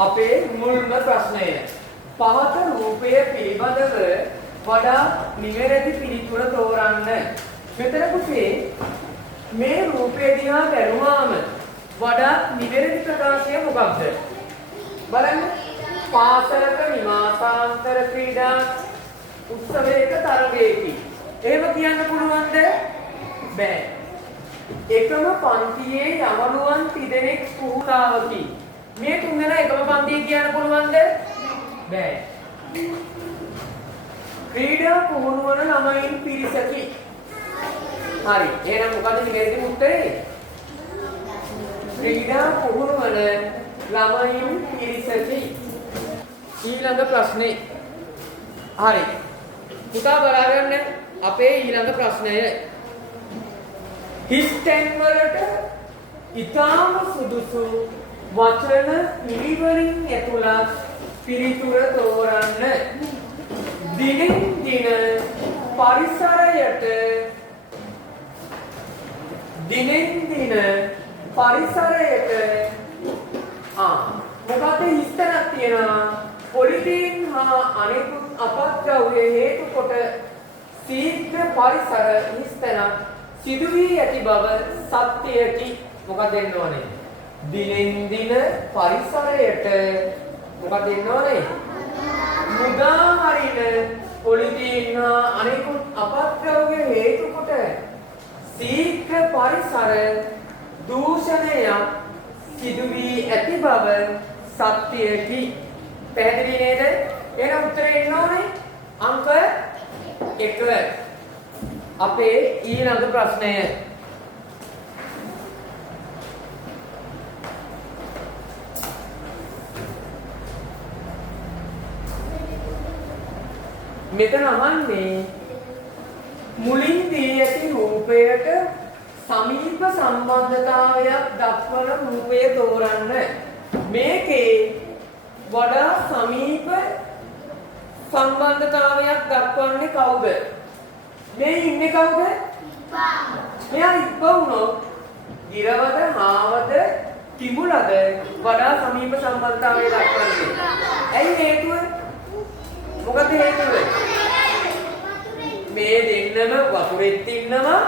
අපේ මුල්ම ප්‍රශ්නය. පහත රූපය පිළිබඳව වඩා නිවැරදි පිළිතුර තෝරන්න. මෙතන පුතේ මේ රූපය දිහා බැලුවාම වඩා නිවැරදි ප්‍රකාශය මොකක්ද? බලන්න. පාසලක නිවාසාන්තර ක්‍රීඩා උත්සවයක තරගයකි. එහෙම කියන්න පුළුවන්ද? බෑ. එකම පන්තියේ යවනුවන් 3 දෙනෙක් පුහුණාවකි. මේ 3 දෙනා එකම පන්තියේ කියන්න පුළුවන්ද? බෑ. ක්‍රීඩා පුහුණු වන ළමයින් පිරිසකි. හරි. එහෙනම් මොකද නිවැරදි උත්තරේ? ක්‍රීඩා පුහුණු වන ළමයින් පිරිසකි. ඊළඟ ප්‍රශ්නේ. හරි. පුතා බලාගන්න අපේ ඊළඟ ප්‍රශ්නය. හිස්ටෙන් වලට ඊටාම සුදුසු වචන පිළිවෙලින් ඇතුළත් පිළිතුර තෝරන්න. දිනෙන් දින පරිසරයට මොකද හිස්තැනක් තියෙනවා. පොලිතීන් හා අනෙකුත් අපද්‍රව්‍ය හේතු කොට ශීඝ්‍ර පරිසර හිස්තැනක් සිදු වී ඇති බව සත්‍යයකි. මොකක්ද දෙන්න ඕනේ? දිනෙන් දින පරිසරයට මොකක්ද දෙන්න ඕනේ? මුදා හරින පොලිතීන් හා අනෙකුත් අපද්‍රව්‍ය හේතු කොට ශීඝ්‍ර පරිසර දූෂණයක් සිදු වී ඇති බව සත්‍යයකි. පැහැදිලි නේද? එහෙනම් උත්තරේ එන්න ඕනේ අංක 1. අපේ ඊළඟ ප්‍රශ්නය. මෙතන අහන්නේ මුලින් දී ඇති රූපයට සමීප සම්බන්ධතාවයක් දක්වන රූපය තෝරන්න. මේකේ වඩා සමීප සම්බන්ධතාවයක් දක්වන්නේ කවුද? මේ ඉන්නේ කවුද? ඉප්පා. මෙයා ඉප්පා වුණොත් ඉරවද හාවද කිඹුලද වඩා සමීප සම්බන්ධතාවය දක්වන්නේ. ඇයි හේතුව? මොකද හේතුව? මේ දෙන්නම වතුරෙත් ඉන්නවා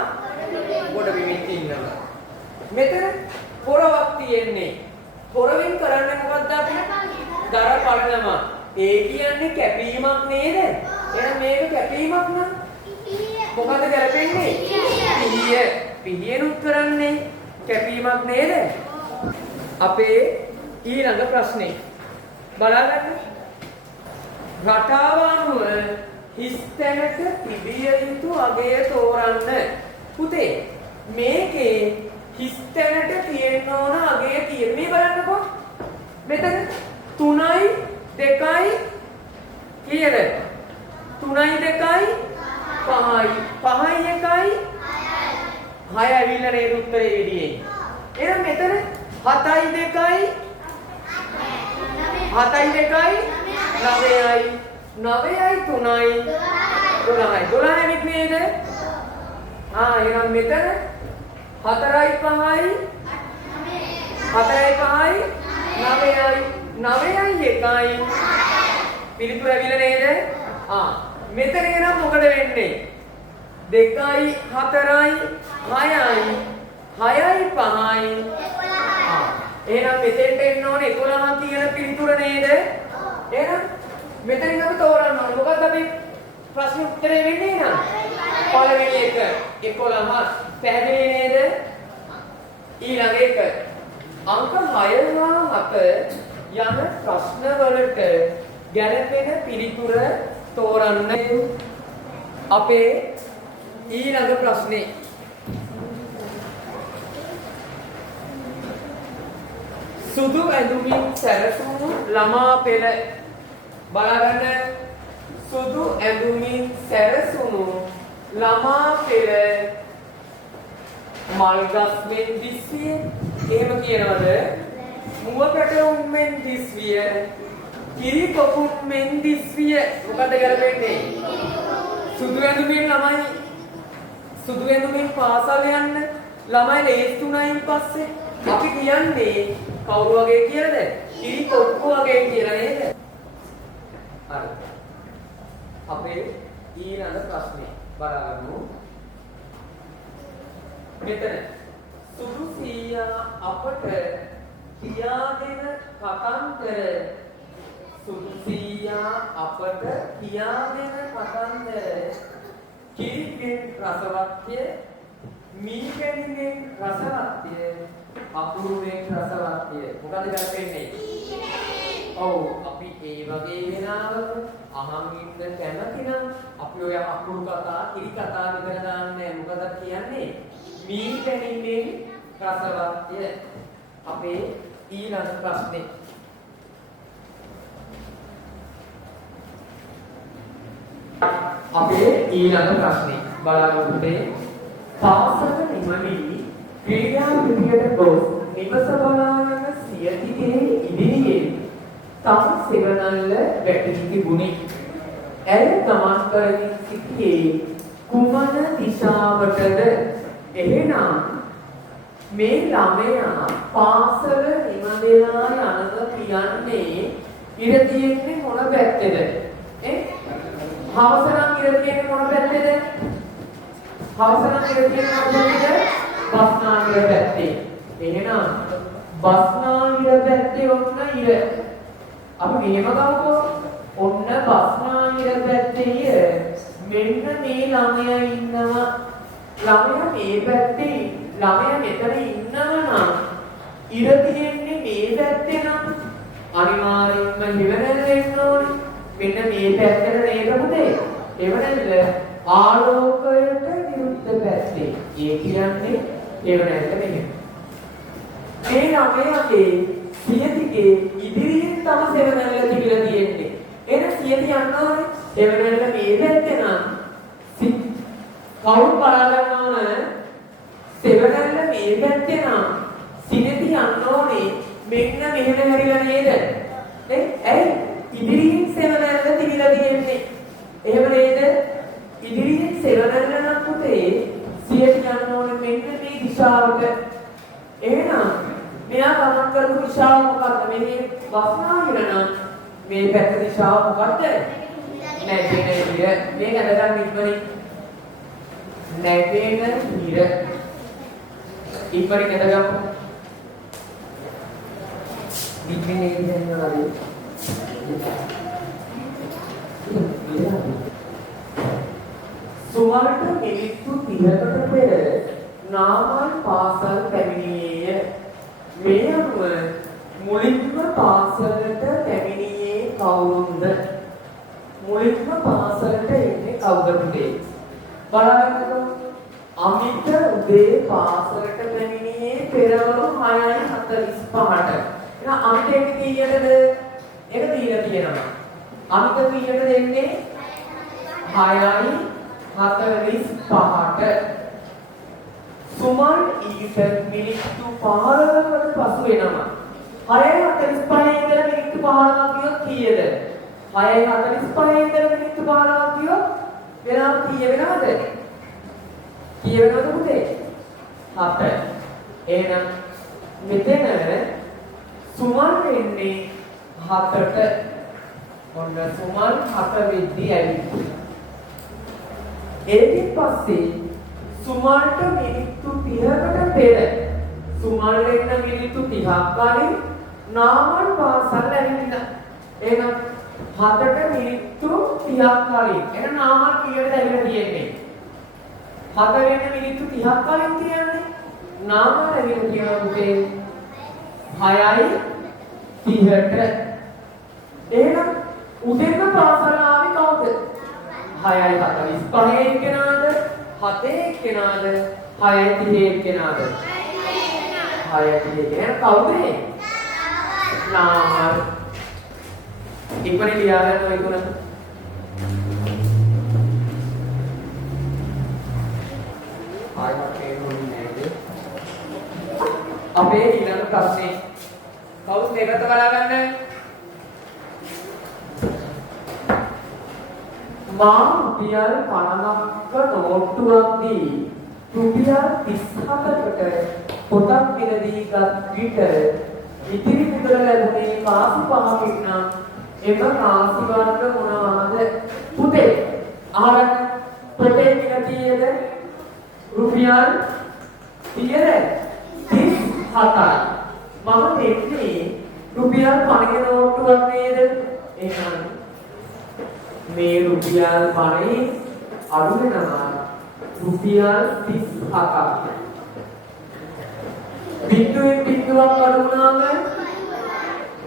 ගොඩ බිමිත් ඉන්නවා. මෙතන පොරවක් තියෙන්නේ. පොරවෙන් කරන්නේ මොකක්ද අපි? දර පලනවා. ඒ කියන්නේ කැපීමක් නේද? එහෙනම් මේක කැපීමක් නම් මොකද ගැලපෙන්නේ? පිහිය. පිහියනුත් කරන්නේ කැපීමක් නේද? අපේ ඊළඟ ප්‍රශ්නේ බලාගන්න. රටාව අනුව හිස්තැනක තිබිය යුතු අගය තෝරන්න. පුතේ මේකේ හිස්තැනට තියෙන්න ඕන අගය තියෙන මේ බලන්නකෝ. මෙතන 3යි 2යි කීයද? 3යි 2යි 5යි 5යි 1යි 6යි ඇවිල්ලා නේද උත්තරේ එළියේ. එහෙනම් මෙතන 7යි 2යි 7යි 2යි 9යි 9යි 3යි 12යි 12 නෙමෙයි නේද? එහෙනම් මෙතන 4යි 5යි 4යි 5යි 9යි 9යි 1යි පිළිතුර ඇවිල්ලා නේද? මෙතන එනම් මොකද වෙන්නේ? 2යි 4යි 6යි 6යි 5යි 11. එහෙනම් මෙතෙන්ට එන්න ඕනේ 11 කියන පිළිතුර නේද? එහෙනම් මෙතනින් අපි තෝරන්න ඕනේ. මොකක්ද අපි ප්‍රශ්න උත්තරේ වෙන්නේ නේද? පළවෙනි එක 11. පැහැදිලි නේද? ඊළඟ එක අංක 6 හා 7 යන ප්‍රශ්න වලට ගැළපෙන පිළිතුර තෝරන්න. අපේ ඊළඟ ප්‍රශ්නේ සුදු ඇඳුමින් සැරසුණු ළමා පෙළ බලාගන්න. සුදු ඇඳුමින් සැරසුණු ළමා පෙළ මල්ගස් මෙන් දිස්විය. එහෙම කියනවද? මුව පැටවුන් මෙන් දිස්විය. කිරි පොකුන් මෙන් දිස්විය. මොකද ගැලපෙන්නේ? සුදු ඇඳුමින් පාසල් යන්න ළමයි ලේස්තුණයින් පස්සේ අපි කියන්නේ කවුරු වගේ කියලාද? කිරි කොක්කු වගේ කියලා නේද? හරි. අපේ ඊළඟ ප්‍රශ්නේ බලමු. මෙතන සුදු සීයා අපට කියාදෙන කතන්දර සුදු සීයා අපට කියාදෙන කතන්දර කිරිගෙන් රසවත්ය මීගෙන් රසවත්ය අපූර්වෙන් රසවත්ය මොකද ගන්නේ? ඔව් අපි ඒ වගේ වෙනාවක අහන් ඉන්න කැමති නම් අපි ඔය අපුරු කතා කිරි කතා විතර දාන්නේ මොකද කියන්නේ? මීගෙන් රසවත්ය. අපේ ඊළඟ ප්‍රශ්නේ බලමු. පාසල නිමවි ක්‍රීඩා පිටියට ගොස් නිවස බලා යන සියදිගේ ඉදිරියේ තම සෙවණල්ල වැටී තිබුණි. ඇය ගමන් කරමින් සිටියේ කුමන දිශාවටද? එහෙනම් මේ ළමයා පාසල නිමදලා යනද කියන්නේ ඉර තියෙන්නේ මොන පැත්තේද? හවස නම් ඉර තියෙන්නේ මොන පැත්තේද? හවස නම් ඉර තියෙන්නේ මොන පැත්තේද? බස්නාහිර පැත්තේ. එහෙනම් බස්නාහිර පැත්තේ ඔන්න ඉර. අපි මෙහෙම ගමුකෝ. ඔන්න බස්නාහිර පැත්තේ මෙන්න මේ ළමයා ඉන්නවා. ළමයා මේ පැත්තේ ළමයා මෙතන ඉන්නවා නම් ඉර තියෙන්නේ මේ පැත්තේ නම් අනිවාර්යෙන්ම හිවණල් වෙන්න ඕනේ. මෙන්න මේ පැත්තට නේද පුතේ? එවනල්ල ආලෝකයට විරුද්ධ පැත්තේ. ඒ කියන්නේ එවනල්ල මෙහෙම. මේ ළමයාගේ සියදිගේ ඉදිරියෙන් තම සෙවණල්ල තිබිලා තියෙන්නේ. එන සියදි යනවානේ. එවනල්ල මේ පැත්තේ නම් කවුරු බලා ගන්නවද? සෙවණල්ල මේ පැත්තේ නම් සියදි යන්න ඕනේ. මෙන්න මෙහෙම හැරිලා නේද? ඇයි? ඉදිරියෙන් සෙවණල්ල තිබිලා තියෙන්නේ. එහෙම නේද? ඉදිරියෙන් සෙවණල්ල නම් පුතේ සියදි යන්න ඕනේ මෙන්න මේ දිශාවට. එහෙනම් මෙයා ගමන් කරපු දිශාව මොකක්ද? මේ බස්නාහිර නම් මේ පැත්ත දිශාව මොකක්ද? නැගෙනහිර. මේක අදගන්න ඉක්මනින්. නැගෙනහිර. ඉක්මනින් අදගමු. ඉක්මනින් එන්නේ සුමාට මිනිත්තු 30කට පෙර නාමල් පාසල් පැමිණියේය. මේ අනුව මුලින්ම පාසලට පැමිණියේ කවුරුන්ද? මුලින්ම පාසලට එන්නේ කවුද පුතේ? බලන්නකෝ. අමිත උදේ පාසලට පැමිණියේ පෙරවරු 6:45ට. එහෙනම් අමිත එන්නේ කීයටද? ඒක දීලා තියෙනවා. අමිත කීයට දෙන්නේ? 6:45ට. සුමන් ඊට මිනිත්තු 15කට පසු එනවා. 6:45 ඉඳලා මිනිත්තු 15ක් කියොත් කීයද? 6:45 ඉඳලා මිනිත්තු 15ක් කියොත් වෙනව කීය වෙනවද? කීය වෙනවද පුතේ? 7. එහෙනම් මෙතන සුමන් එන්නේ 7ට. ඔන්න සුමන් 7 වෙද්දී ඇවිත්. ඒකෙන් පස්සේ සුමන්ට මිනිත්තු 30කට පෙර සුමන් එන්න මිනිත්තු 30ක් කලින් නාමල් පාසල් ඇවිල්ලා. එහෙනම් 7ට මිනිත්තු 30ක් කලින්. එහෙනම් නාමල් කීයටද ඇවිල්ලා තියෙන්නේ? 7 වෙන්න මිනිත්තු 30ක් කලින් කියන්නේ. නාමල් ඇවිල්ලා තියෙනවා පුතේ 6:30ට. එහෙනම් උදේම පාසල ආවේ කවුද? 6:45 එක්කෙනාද? 7 එක්කෙනාද? 6:30 එක්කෙනාද? 6:30 එක්කෙනා කවුද? නාමල්. ඉක්මනින් ලියාගන්න ඔය තුන. ආයෙත් ඒනෝනේ නේද? අපේ ඊළඟ ප්‍රශ්නේ කවුද මේකට බලාගන්න? මා රුපියල් 50ක නෝට්ටුවක් දී රුපියල් 37කට පොතක් මිලදී ගත් විට ඉතිරි මුදල ලැබුණේ කාසි 5කින් නම් එම කාසි වර්ග මොනවාද? පුතේ අහගන්න. පොතේ මිල කීයද? රුපියල් 37යි. මම දෙන්නේ රුපියල් 50 නෝට්ටුවක් නේද? එහෙනම් මේ රුපියල් 50 අඩු වෙනවා රුපියල් 37ක්. බිඳුවෙන් බිඳුවක් අඩු වුණාම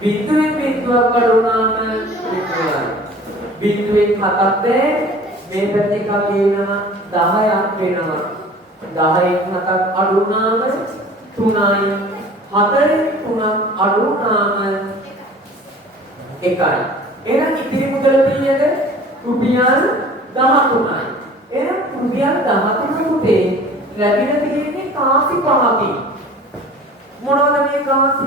බිඳුවෙන් 7ක් මේ පැත්තේ එකක් ගේනවා 10ක් වෙනවා. 10න් 7ක් අඩු වුණාම 3යි. 4න් 3ක් අඩු වුණාම 1යි. එහෙනම් ඉතිරි මුදල කීයද? රුපියල් 13යි. එහෙනම් රුපියල් 13 පුතේ ලැබිලා තියෙන්නේ කාසි 5කින්. මොනවද මේ කාසි?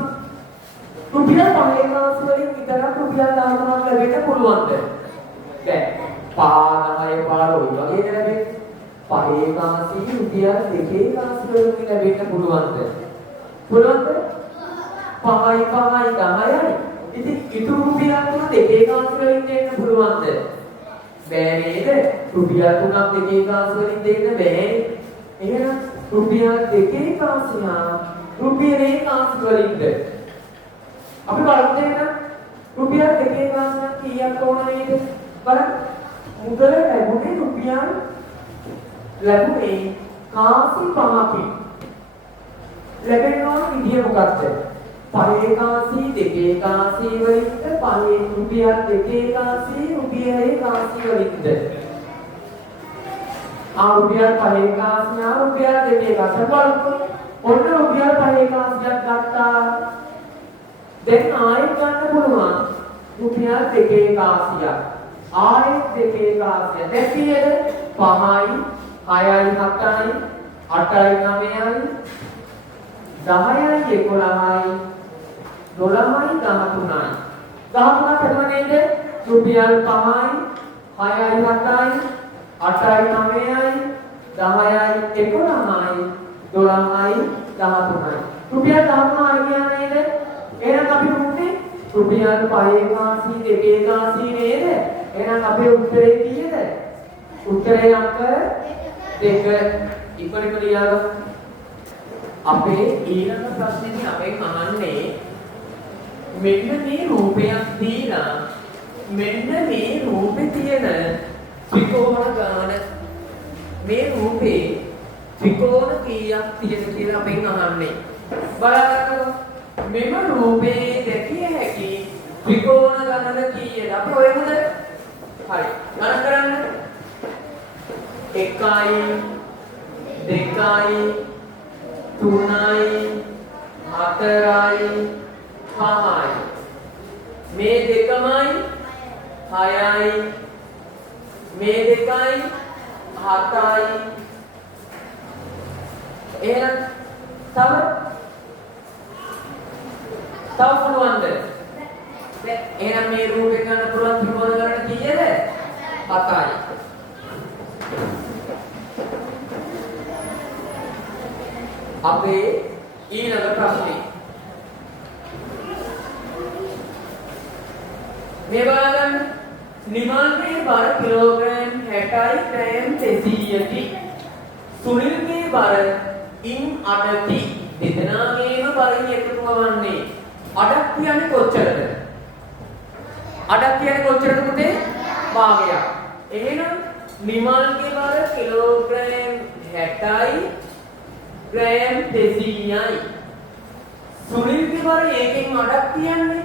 රුපියල් 5 කාසි වලින් විතරක් රුපියල් 13ක් ලැබෙන්න පුළුවන්ද? දැන් 5 10 15 වගේ ලැබෙන්නේ. 5 කාසි රුපියල් 2 කාසි වලින් ලැබෙන්න පුළුවන්ද? පුළුවන්ද? 5යි 10යි. ඉතින් ඉතුරු රුපියල් 3 2 කාසි වලින් දෙන්න පුළුවන්ද? බෑ නේද? රුපියල් 3ක් 2 කාසි වලින් දෙන්න බෑ. එහෙනම් රුපියල් 2 කාසියා රුපියල් 1 කාසි වලින්ද? අපි බලමු එහෙනම් රුපියල් 2 කාසියක් කීයක් ඕන නේද? බලන්න. මුදල ලැබුණේ රුපියල් ලැබුණේ කාසි 5කින්. ලැබෙන ඕන විදිය මොකක්ද? 5 කාසි 2 කාසි වලින්ද? 5 රුපියල් 2 කාසි රුපියල් 1 කාසි වලින්ද? රුපියල් 5 කාසිය රුපියල් 2 කාසිය බලමු. ඔන්න රුපියල් 5 කාසියක් ගත්තා. දැන් ආයෙත් ගන්න පුළුවන් රුපියල් 2 කාසියක්. ආයෙත් 2 කාසිය. දැන් කීයද? 5යි 6යි 7යි 8යි 9යි 10යි 11යි 12යි 13යි. 13ක් හදුවා නේද? රුපියල් 5යි 6යි 7යි 8යි 9යි 10යි 11යි 12යි 13යි. රුපියල් 13යි කියන්නේ නේද? එහෙනම් අපි උන්නේ රුපියල් 5 කාසි 2 කාසි නේද? එහෙනම් අපේ උත්තරේ කීයද? උත්තරේ අංක 2. ඉක්මනට ලියලා අපේ ඊළඟ ප්‍රශ්නේදී අපෙන් අහන්නේ මෙන්න මේ රූපයක් දීලා මෙන්න මේ රූපේ තියෙන ත්‍රිකෝණ ගාන මේ රූපේ ත්‍රිකෝණ කීයක් තියෙද කියලා අපෙන් අහන්නේ. බලන්න මෙම රූපේ දැකිය හැකි ත්‍රිකෝණ ගණන කීයද? අපි හොයමුද? හරි. ගණන් කරන්න. 1යි 2යි 3යි 4යි 5යි. මේ දෙකමයි 6යි. මේ දෙකයි 7යි. එහෙනම් තව පුළුවන්ද? එහෙනම් මේ රූපේ ගන්න පුළුවන් ත්‍රිකෝණ ගණන කීයද? 7යි. අපේ ඊළඟ ප්‍රශ්නේ මේ බලන්න. නිමල්ගේ බර කිලෝග්‍රෑම් 60යි ග්‍රෑම් 200කි. සුනිල්ගේ බර ඉන් අඩකි. දෙදෙනාගේම බරින් එකතුව වන්නේ අඩක් කියන්නේ කොච්චරද? අඩක් කියන්නේ කොච්චරද පුතේ? භාගයක්. එහෙනම් නිමල්ගේ බර කිලෝග්‍රෑම් 60යි ග්‍රෑම් 200යි. සුනිල්ගේ බර ඒකෙන් අඩක් කියන්නේ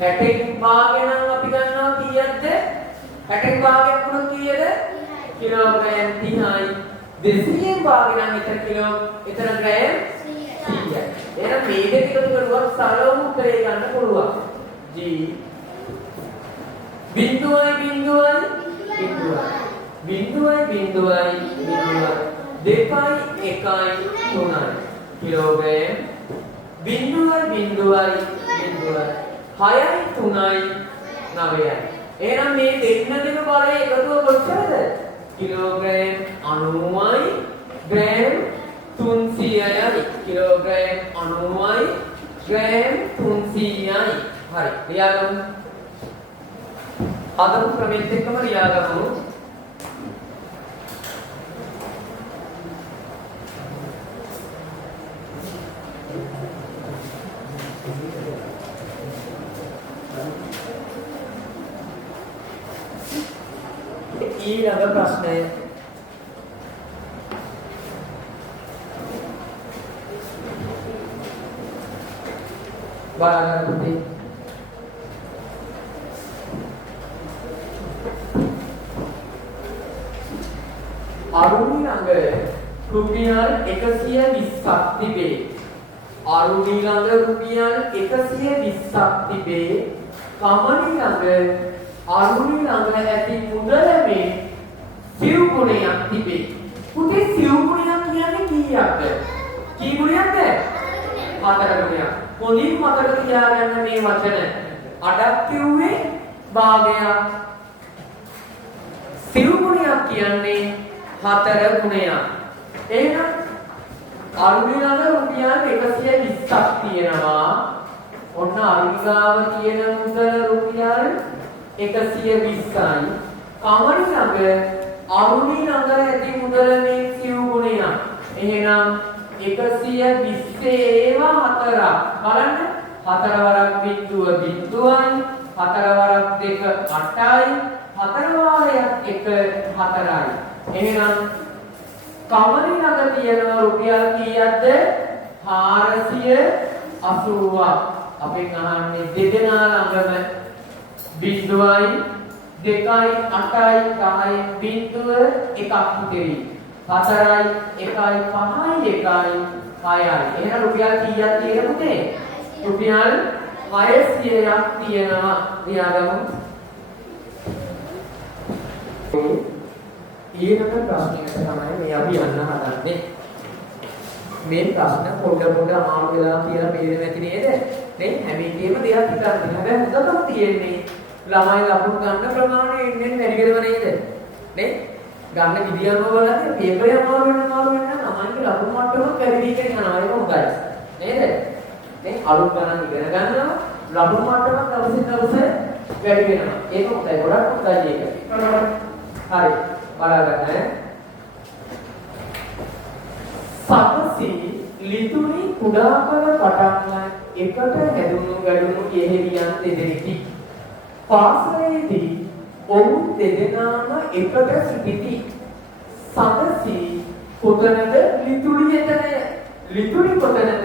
60න් භාගය නම් අපි ගන්නවා කීයද? 60න් භාගයක් වුණොත් කීයද? කිලෝග්‍රෑම් 30යි. 200න් භාගය නම් එතන ග්‍රෑම් 100යි. එහෙනම් මේ දෙක එකතු කරුවොත් සරලවම උත්තරේ ගන්න පුළුවන්. G බිඳුවයි බිඳුවයි බිඳුවයි බිඳුවයි බිඳුවයි බිඳුවයි 2යි 1යි 3යි කිලෝග්‍රෑම් බිඳුවයි බිඳුවයි බිඳුවයි 6යි 3යි 9යි. එහෙනම් මේ දෙන්න දෙක බලය එකතුව කොච්චරද? කිලෝග්‍රෑම් 90යි ග්‍රෑම් 300යි කිලෝග්‍රෑම් 90යි ග්‍රෑම් 300යි. හරි. ලියාගමු. අදම ක්‍රමෙත් එක්කම ලියාගමු. ඊළඟ ප්‍රශ්නය බලන්න පුතේ. අරුණි ළඟ රුපියල් 120ක් තිබේ. අරුණි ළඟ රුපියල් 120ක් තිබේ. කමනි ළඟ අරුණි ළඟ ඇති මුදලේ සිව් ගුණයක් තිබේ. පුතේ සිව් ගුණයක් කියන්නේ කීයක්ද? කී ගුණයක්ද? 4 ගුණයක්. පොලින් මතක තියාගන්න මේ වචන. අඩක් කිව්වේ භාගයක්. සිව් ගුණයක් කියන්නේ 4 ගුණයක්. එහෙනම් අරුණි ළඟ රුපියල් 120ක් තියෙනවා. ඔන්න අරුණි ගාව තියෙන මුදල රුපියල් 120යි. කමනි ළඟ අරුණි ළඟ ඇති මුදල මේ සිව් ගුණයක්. එහෙනම් 120 ඒවා 4ක්. බලන්න 4 වරක් බිංදුව බිංදුවයි, 4 වරක් 2 8යි, 4 වාරයක් 1 4යි. එහෙනම් කමනි ළඟ තියෙන රුපියල් කීයක්ද? 480ක්. අපෙන් අහන්නේ දෙදෙනා ළඟම බිංදුවයි 2යි 8යි 10යි බිංදුව එකක් ඉතිරි. 4යි 1යි 5යි 1යි 6යි. එහෙනම් රුපියල් කීයක් තියෙන පුතේ? රුපියල් 600ක් තියෙනවා. ලියාගමු. ඊළඟ ප්‍රශ්නෙට තමයි මේ අපි යන්න හදන්නේ. මේ ප්‍රශ්න පොඩ අමාරු වෙලා කියලා පේන්නේ නැති නේද? නේ හැම එකේම දෙයක් හිතන්න. හැබැයි හොඳටම තියෙන්නේ ළමයි ලකුණු ගන්න ප්‍රමාණය එන්නේ වැඩි වෙනව නේද? නේ ගන්න විදියම බලද්දී පේපරේ අමාරු වෙන ළමයින්ගේ ලකුණු මට්ටම වැඩි වෙන යනවා. ඒක හොඳයි. නේද? නේ අලුත් ගණන් ඉගෙන ගන්නවා ලකුණු මට්ටම දවසින් දවස වැඩි වෙනවා. ඒක හොඳයි. ගොඩක් හොඳයි ඒක. හරි. බලන්න. සමසි ලිතුනි කුඩා කල පටන් එකට හැදුණු ගැඩුණු යෙහෙවියන් දෙදෙනෙකි. පාසලේදී ඔවුන් දෙදෙනාම එකට සිටිති. සමසි කොතනද ලිතුනි එතනය. ලිතුනි කොතනද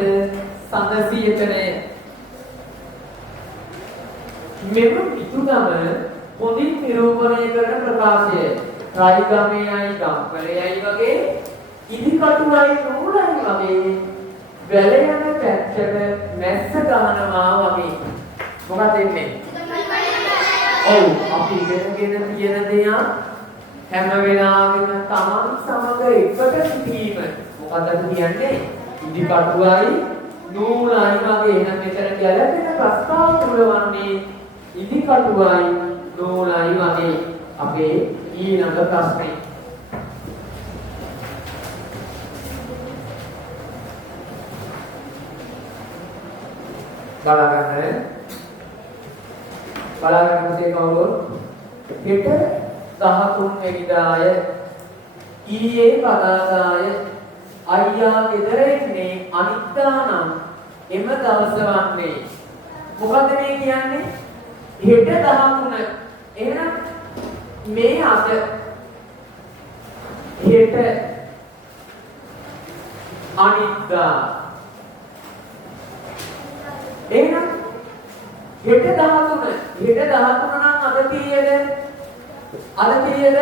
සමසි එතනය. මෙම පිටුගම පොඩි නිරූපණය කරන ප්‍රකාශය රයිගමේයි ගම්පලයයි වගේ ඉදිකටුවයි නූලයි වගේ වැල යන පැත්තට මැස්ස ගහනවා වගේ. මොකද එන්නේ? ඔව් අපි ඉගෙනගෙන තියෙන දෙයක් හැම වෙලාවෙම Taman සමග එකට සිටීම. මොකද කියන්නේ? ඉදිකටුවයි නූලයි වගේ. එහෙනම් මෙතන ගැලපෙන ප්‍රස්තාව තුලවන්නේ ඉදිකටුවයි නූලයි වගේ. අපේ ඊළඟ ප්‍රශ්නේ බලන්න පුතේ කවුරුත් හෙට 13 වෙනිදාය ඊයේ පදාදාය අයියා ගෙදර එන්නේ අනිත්දා නම් එම දවස වන්නේ. මොකද මේ කියන්නේ? හෙට 13. එහෙනම් මේ අද හෙට අනිත්දා. එහෙනම් හෙට 13 නම් අද කීයද? අද කීයද?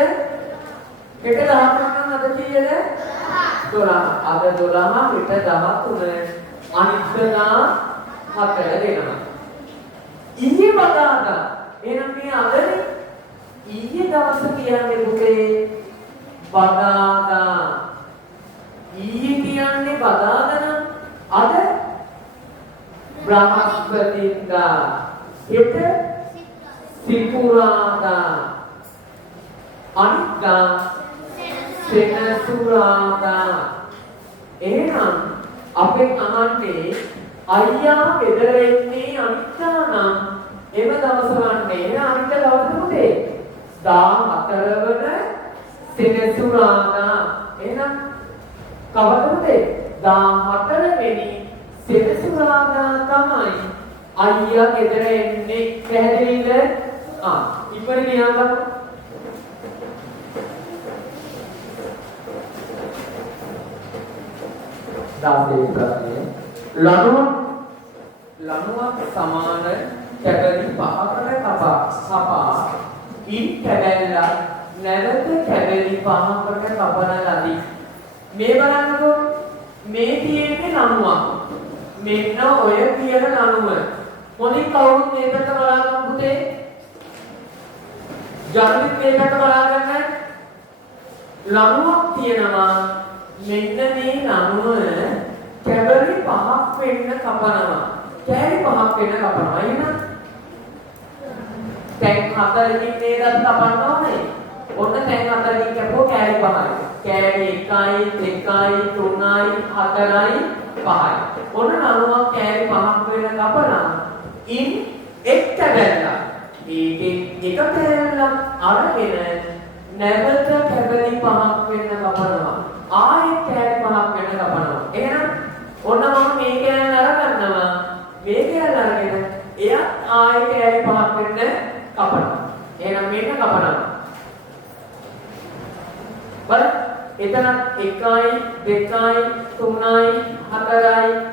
හෙට 13 නම් අද කීයද? 12. අද 12 හෙට 13 අනිත්දා 4 දෙනවා. ඊයේ බදාදා. එහෙනම් මේ අදනේ ඊයේ දවස කියන්නේ පුතේ බදාදා. ඊයේ කියන්නේ බදාදා නම් අද බ්‍රහස්පතින්දා. හෙට සිකුරාදා. අනිත්දා සෙනසුරාදා. එහෙනම් අපෙන් අහන්නේ අයියා ගෙදර එන්නේ අනිත්තා නම් එම දවස වන්නේ අනිත් දවස පුතේ 14 වන සෙනසුරාදා. එහෙනම් කවදද පුතේ 14 වෙනි සෙනසුරාදා තමයි අයියා ගෙදර එන්නේ. පැහැදිලිද? ඉපරි නියාගන්න. දාසේ ප්‍රශ්නේ ලණුවක් සමාන කැබලි 5කට කපා ඉන් කැබැල්ලක් නැවත කැබලි 5කට කපන ලදී. මේ බලන්නකෝ මේ තියෙන්නේ ලණුවක්. මෙන්න ඔය කියන ලණුව. මොනින් කවුරුත් මේ පැත්ත බලාගන්න පුතේ. ජර්විත් මේ පැත්ත බලාගන්න. ලණුවක් තියෙනවා. මෙන්න මේ ලණුව කැබලි 5ක් වෙන්න කපනවා. කැලි 5ක් වෙන්න කපනවා. එහෙනම් තැන් 4කින් නේද කපන්න ඕනේ. ඔන්න තැන් 4කින් කැපුවා කැලි 5යි. කැලි 1යි 2යි 3යි 4යි 5යි. ඔන්න ලණුවක් කැලි 5ක් වෙන්න කපනවා. ඉන් එක් කැබැල්ලක්. මේකෙන් එක කැබැල්ලක් අරගෙන නැවත කැබලි 5ක් වෙන්න කපනවා. ආයෙත් කැලි 5ක් වෙන්න කපනවා. එහෙනම් ඔන්න මම මේ කැලි අරගන්නවා. මේ කැලි අරගෙන එයා ආයෙ කැලි 5ක් වෙන්න කපනවා. එහෙනම් මේක කපනවා. බලන්න එතන 1යි 2යි 3යි 4යි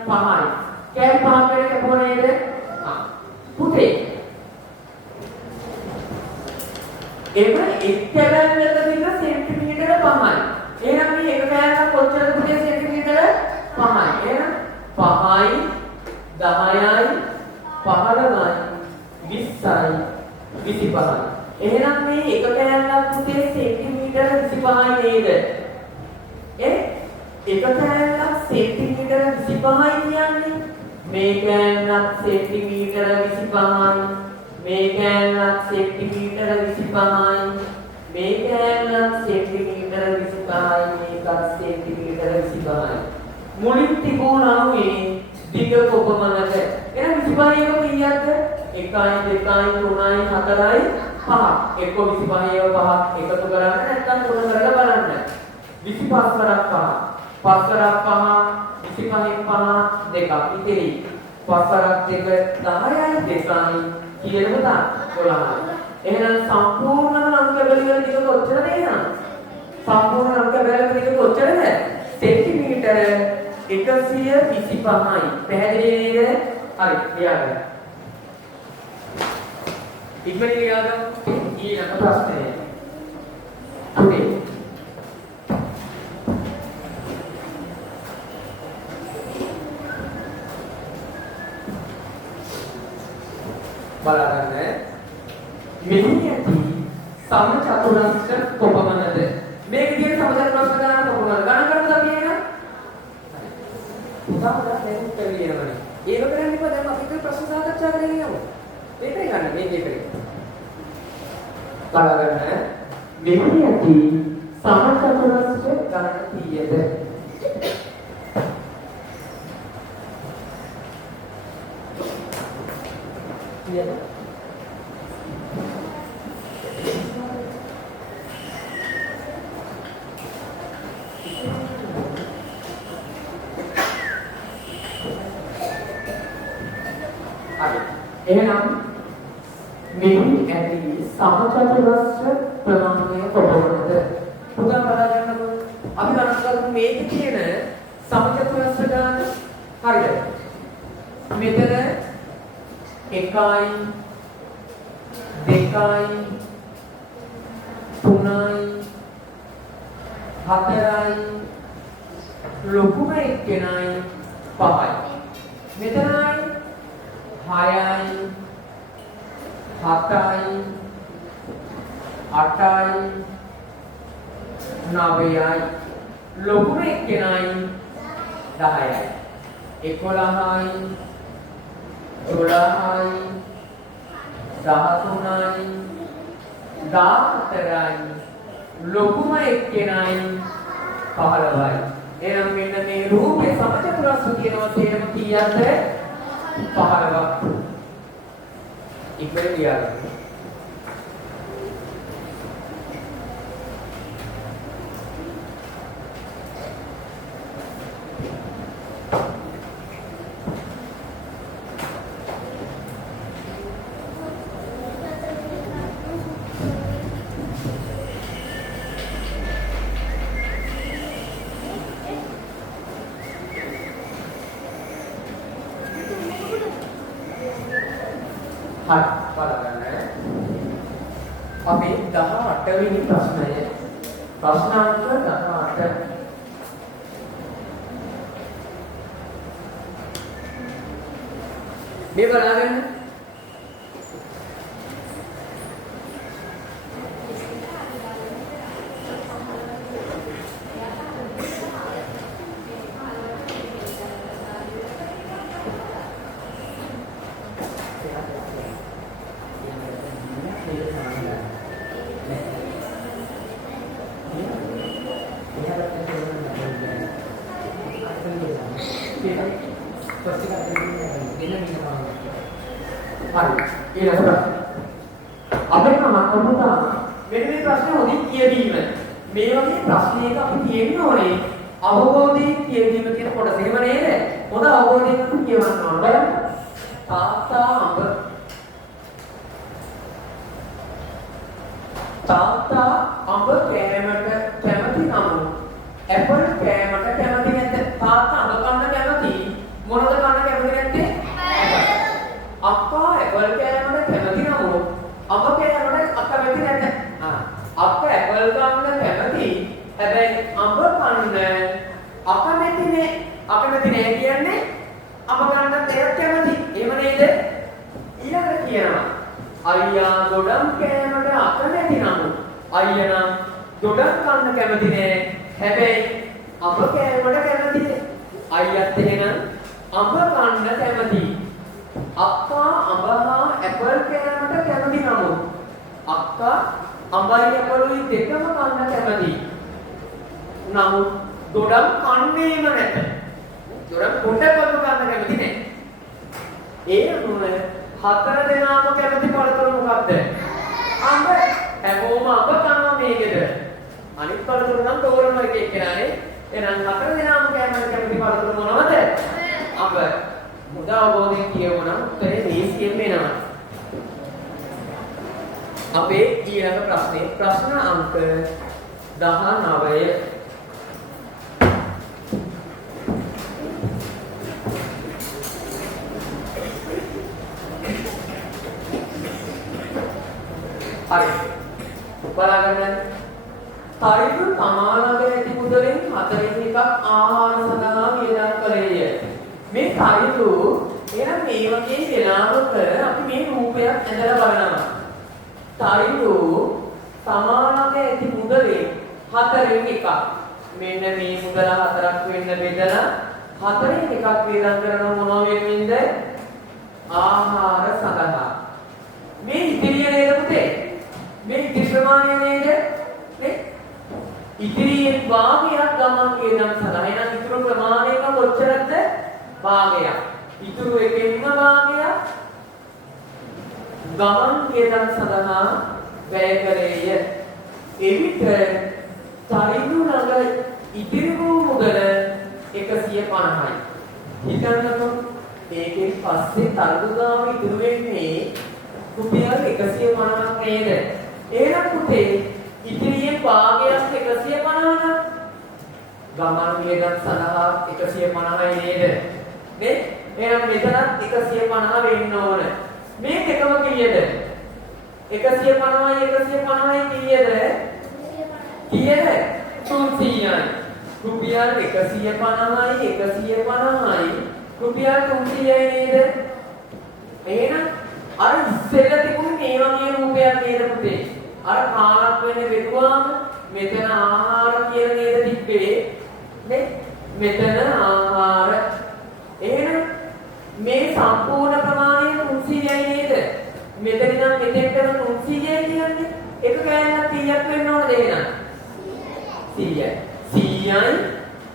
5යි කැලි 5ක් වෙන්න කපුවා නේද? පුතේ එම එක් කැලැල්ලක දිග සෙන්ටිමීටර 5යි. එහෙනම් මේ එක කැලැල්ලක් කොච්චරද පුතේ සෙන්ටිමීටර 5යි. එහෙනම් 5යි 10යි 15යි 20යි 25යි. එහෙනම් මේ එක කැලැල්ලක් පුතේ සෙන්ටිමීටර 25යි නේද? එක කැලැල්ලක් සෙන්ටිමීටර 25යි කියන්නේ මේ කැලැල්ලක් සෙන්ටිමීටර 25යි. මේ කැලලක් සෙන්ටිමීටර 25යි. මේ කැලලක් සෙන්ටිමීටර 25යි. මේකත් සෙන්ටිමීටර 25යි. මුලින් තිබුණ අණුවේ දිග කොපමණද? එහෙනම් 25 එක කීයක්ද? 1යි 2යි 3යි 4යි 5ක්. එක්ක 25 ඒව 5ක් එකතු කරන්න නැත්නම් 3 කරලා බලන්න. 25 කරක් 5. 5 කරක් 5 25න් 5 දෙකක් ඉතිරි. 5 කරක් 2 10යි 2යි කීයද පුතා? 12යි. එහෙනම් සම්පූර්ණ අංක බැලුවම ටික කොච්චරද එහෙනම්? සම්පූර්ණ අංක බැලුවම ටික කොච්චරද? සෙන්ටිමීටර 125යි. පැහැදිලි නේද? හරි ලියාගන්න. ඉක්මනින් ලියාගන්න. ඊළඟ ප්‍රශ්නය. හරි. බලන්න මෙහි ඇති සමචතුරස්‍ර කොපමණද? මේ විදිහට සමචතුරස්‍ර ගණන කොපමණද? ගණන් කරමුද අපි එහෙනම්? පුතාලා දැන් උත්තරියවනේ. ඒක කරන්න ඉපද දැන් අපි ඉතින් ප්‍රශ්න සාකච්ඡා කරගෙන යමු. මේකේ ගන්න මේ දෙකේ. බලන්න මෙහි ඇති සමචතුරස්‍ර ගණන කීයද? Yeah. එහෙනම් මෙහි ඇති සමචතුරස්‍ර ප්‍රමාණය කොපමණද? පුතා බලන්න අපි ගණන් කරමු මේකේ තියෙන සමචතුරස්‍ර ගණන හරිද? මෙතන 1යි 2යි 3යි 4යි ලොකුම එක්කෙනයි 5යි. මෙතනයි 6යි 7යි 8යි 9යි ලොකුම එක්කෙනයි 10යි. 11යි 12යි 13යි 14යි ලොකුම එක්කෙනයි 15යි. එහෙනම් මෙන්න මේ රූපේ සමචතුරස්‍ර කියනවා තේරම කීයක්ද? 15ක්. ඉක්මනට ලියාගන්න. අපි 18 වෙනි ප්‍රශ්නය ප්‍රශ්නාංක 18 මේ බලන්න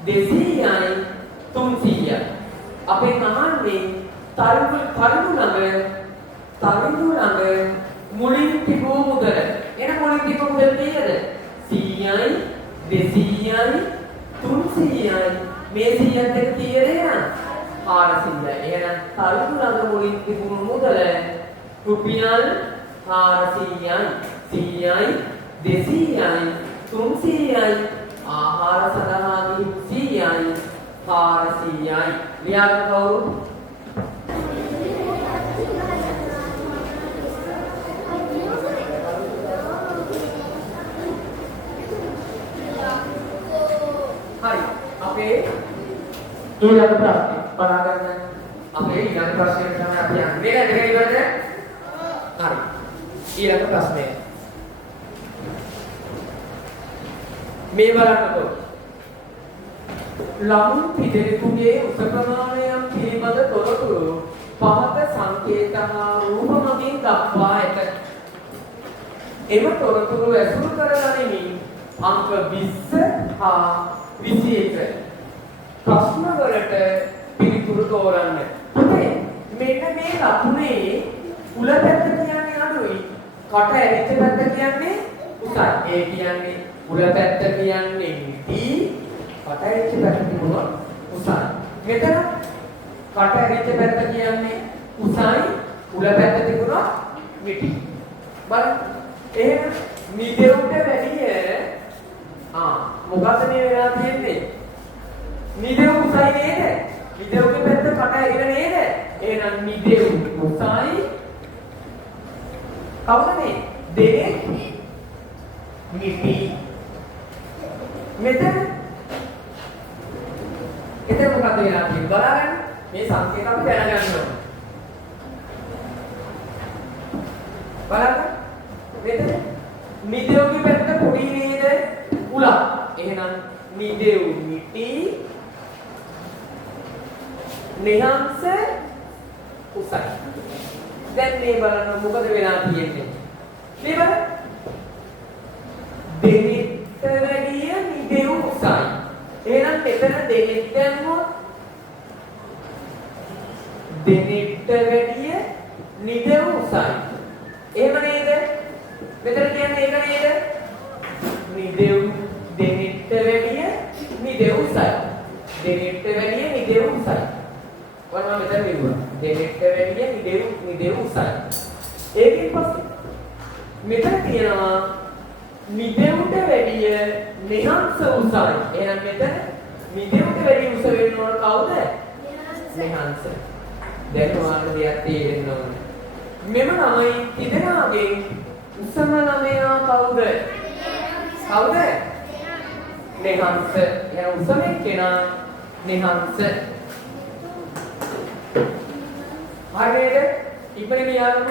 200යි 300යි. අපේ අහන්නේ තරුණු ළඟ මුලින් තිබූ මුදල. එන මුලින් තිබූ මුදල කීයද? 100යි 200යි 300යි. මේ 100ත් එක්ක කීයද එහෙනම්? 400යි. එහෙනම් තරුණු ළඟ මුලින් තිබුණු මුදල රුපියල් 400යි 100යි 200යි 300යි. ආහාර සඳහා ගිහින් 100යි 400යි. ලියාගන්න කවුරු? හරි. අපේ ඊළඟ ප්‍රශ්නේ බලා ගන්න. අපේ ඊළඟ ප්‍රශ්නේ තමයි අපි යන්නේ. නේද? දෙක ඉවරද? හරි. ඊළඟ ප්‍රශ්නේ. මේ බලන්නකෝ. ළමුන් පිළිතුරේ උස ප්‍රමාණයන් පිළිබඳ තොරතුරු පහත සංකේත හා රූප මගින් දක්වා ඇත. එම තොරතුරු ඇසුරු කරගනිමින් අංක 20 හා 21 ප්‍රශ්න වලට පිළිතුරු තෝරන්න. පුතේ මෙන්න මේ ලකුණේ උල පැත්ත කියන්නේ අඩුයි. කට ඇරිච්ච පැත්ත කියන්නේ උසයි. ඒ කියන්නේ උල පැත්ත කියන්නේ D, කට ඇරිච්ච පැත්ත තිබුණොත් උසයි. මෙතන කට ඇරිච්ච පැත්ත කියන්නේ උසයි, උල පැත්ත තිබුණොත් මිටි. බලන්න. එහෙනම් නිදෙව්ට වැඩිය මොකක්ද මේ වෙලා තියෙන්නේ? නිදෙව් උසයි නේද? නිදෙව්ගේ පැත්ත කට ඇරිලා නේද? එහෙනම් නිදෙව් උසයි. කවුද මේ? දෙනෙක් මිටි. මෙතන එතන මොකක්ද වෙලා තියෙන්නේ? බලන්න. මේ සංකේත අපි දැනගන්න ඕනේ. බලන්න. මෙතන නිදෙව්ගේ පැත්ත පොඩි නේද? උලක්. එහෙනම් නිදෙව් මිටි නිහංස උසයි. දැන් මේ බලන්න මොකද වෙලා තියෙන්නේ? මේ බලන්න. දෙනෙක්ට වැඩිය නිදෙව් උසයි. එහෙනම් මෙතන දෙනෙක් දැම්මොත් දෙනෙක්ට වැඩිය නිදෙව් උසයි. එහෙම නේද? මෙතන කියන්නේ ඒක නේද? නිදෙව් දෙනෙක්ට වැඩිය නිදෙව් උසයි. දෙනෙක්ට වැඩිය නිදෙව් උසයි. වරම මෙතන ලියුවා. දෙනෙක්ට වැඩිය නිදෙව් උසයි. ඒකෙන් පස්සේ මෙතන කියනවා නිදෙව්ට වැඩිය නිහංස උසයි. එහෙනම් මෙතන නිදෙව්ට වැඩිය උස වෙන්න ඕන කවුද? නිහංස. දැන් ඔයාලට දෙයක් තේරෙන්න ඕනේ. මෙම ළමයි තිදෙනාගෙන් උසම ළමයා කවුද? කවුද? නිහංස. එහෙනම් උසමෙන් කෙනා නිහංස. හරිද? ඉක්මනින් ලියන්න.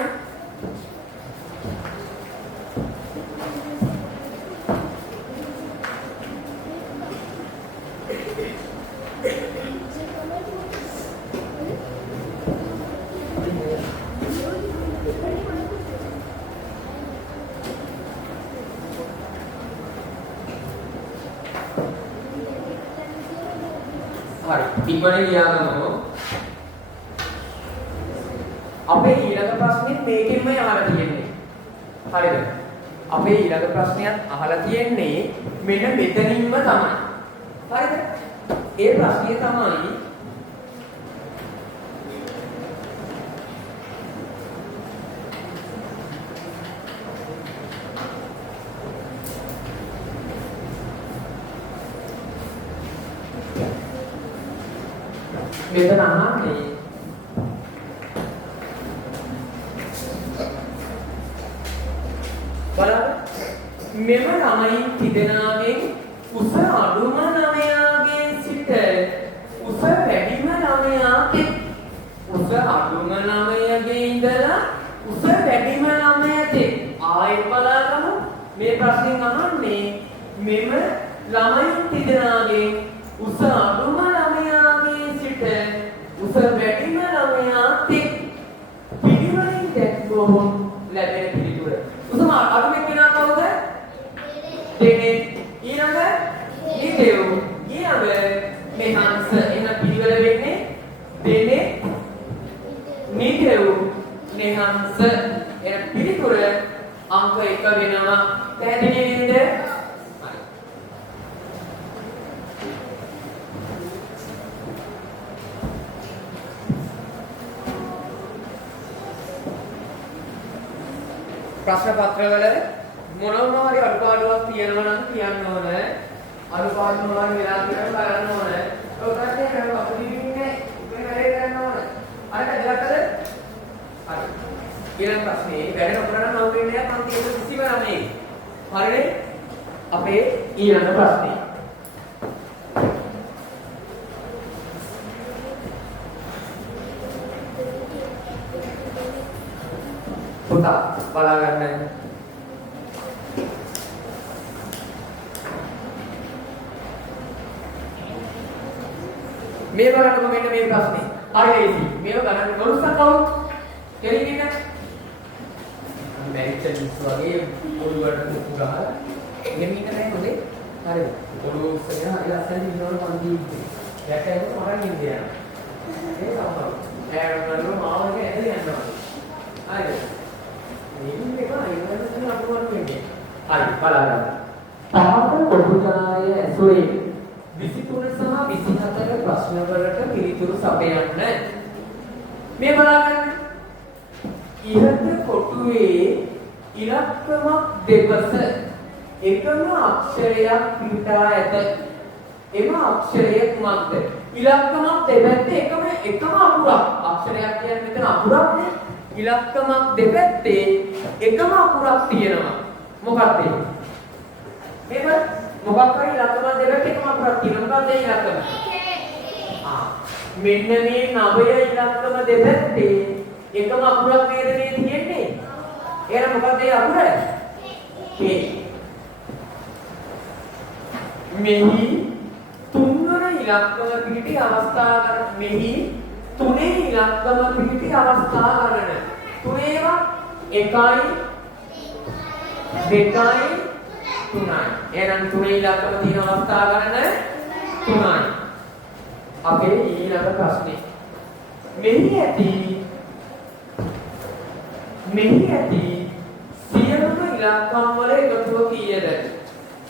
හරි. ඉක්මනින් ලියන්න. අපේ ඊළඟ ප්‍රශ්නේ මේකෙන්මයි අහලා තියෙන්නේ. හරිද? අපේ ඊළඟ ප්‍රශ්නයත් අහලා තියෙන්නේ මෙන්න මෙතනින්ම තමයි. හරිද? ඒ ප්‍රශ්නේ තමයි මෙතන අහන්නේ මෙම ළමයින් තිදෙනාගෙන් උස අඩුම ළමයාගේ සිට උස වැඩිම ළමයා තෙක් උස අඩුම ළමයාගේ ඉඳලා උස වැඩිම ළමයා තෙක් ආයෙත් බලගමු මේ ප්‍රශ්نين අහන්නේ මෙම ළමයින් තිදෙනාගෙන් උස අඩුම ළමයාගේ සිට උස වැඩිම ළමයා තෙක් පිළිවෙලින් දැක්වුවොත් ලැබෙන පිළිතුර උසම අඩුම කෙනා කවුද? දෙනෙක් ඊළඟ නිදෙව් ඊළඟ නිදෙව් නිහංස එන පිළිතුර අංක 1 වෙනවා. පැහැදිලි නේද? හරි. ප්‍රශ්න පත්‍රවල මොනවා හරි අඩුපාඩුවක් තියෙනවා නම් කියන්න ඕන. අඩුපාඩු මොනවා හරි වෙලා තියෙනවා බලන්න ඕන. ඔකට අපිට ඉන්නේ වැඩේ කරන්න ඕන. අර දැක්කද? හරි. ඊළඟ ප්‍රශ්නේ වැඩ නොකරන නම් වෙන්නේ නැහැ. මම තියෙන 29. හරිනේ? අපේ ඊළඟ ප්‍රශ්නේ. පුතා බලා ගන්න. මේ බලන්නකො මෙන්න මේ ප්‍රශ්නේ. හරියයි. මේව ගණන් මොනසක් කවුද? තේරෙන්නේ නැහැ. මැරිච්ච වගේ පොළොවට මුක්කු ගහලා ගෙමින්න නැහැ හොඳේ. හරිද? පොළොව උස්සගෙන හරි ලස්සනට ඉන්නවනේ පන්ති ඉන්නේ. දැක්කම මරන් ඉන්නේ යනවා. ඒ තමයි. ඈරන්නලු මාවගේ ඇදලා යනවා. හරිද? මේක ඉවරෙන් අපුවන් වෙන්නේ. හරි බලන්න. පහත කොටුජාය ඇසුරේ 23 සහ 24 ප්‍රශ්න වලට පිළිතුරු සපයන්න. මේ බලන්න. ඉහත කොටුවේ ඉලක්කමක් දෙපස එකම අක්ෂරයක් පිටා ඇත. එම අක්ෂරය කුමක්ද? ඉලක්කමක් දෙපැත්තේ එකම අකුරක්. අක්ෂරයක් කියන්නේ මෙතන අකුරක් නේ. ඉලක්කමක් දෙපැත්තේ එකම අකුරක් තියෙනවා. මොකක්ද ඒක? මේක මොකක් හරි ඉලක්කමක් දෙපැත්තේ එකම අකුරක් තියෙනවා. මොකක්ද ඒ ඉලක්කම? මෙන්න මේ 9 ඉලක්කම දෙපැත්තේ එකම අකුරක් නේද මේ තියෙන්නේ? එහෙනම් මොකක්ද ඒ අකුර? K. මෙහි තුන්වන ඉලක්කම පිටි අවස්ථා ගන්න. මෙහි තුනේ ඉලක්කම පිටි අවස්ථා ගන්න. තුනේවා 1යි 2යි 3යි. එහෙනම් තුනේ ඉලක්කම තියෙන අවස්ථා ගන්න 3යි. අපේ ඊළඟ ප්‍රශ්නේ. මෙහි ඇති සියලුම ඉලක්කම් වල එකතුව කීයද?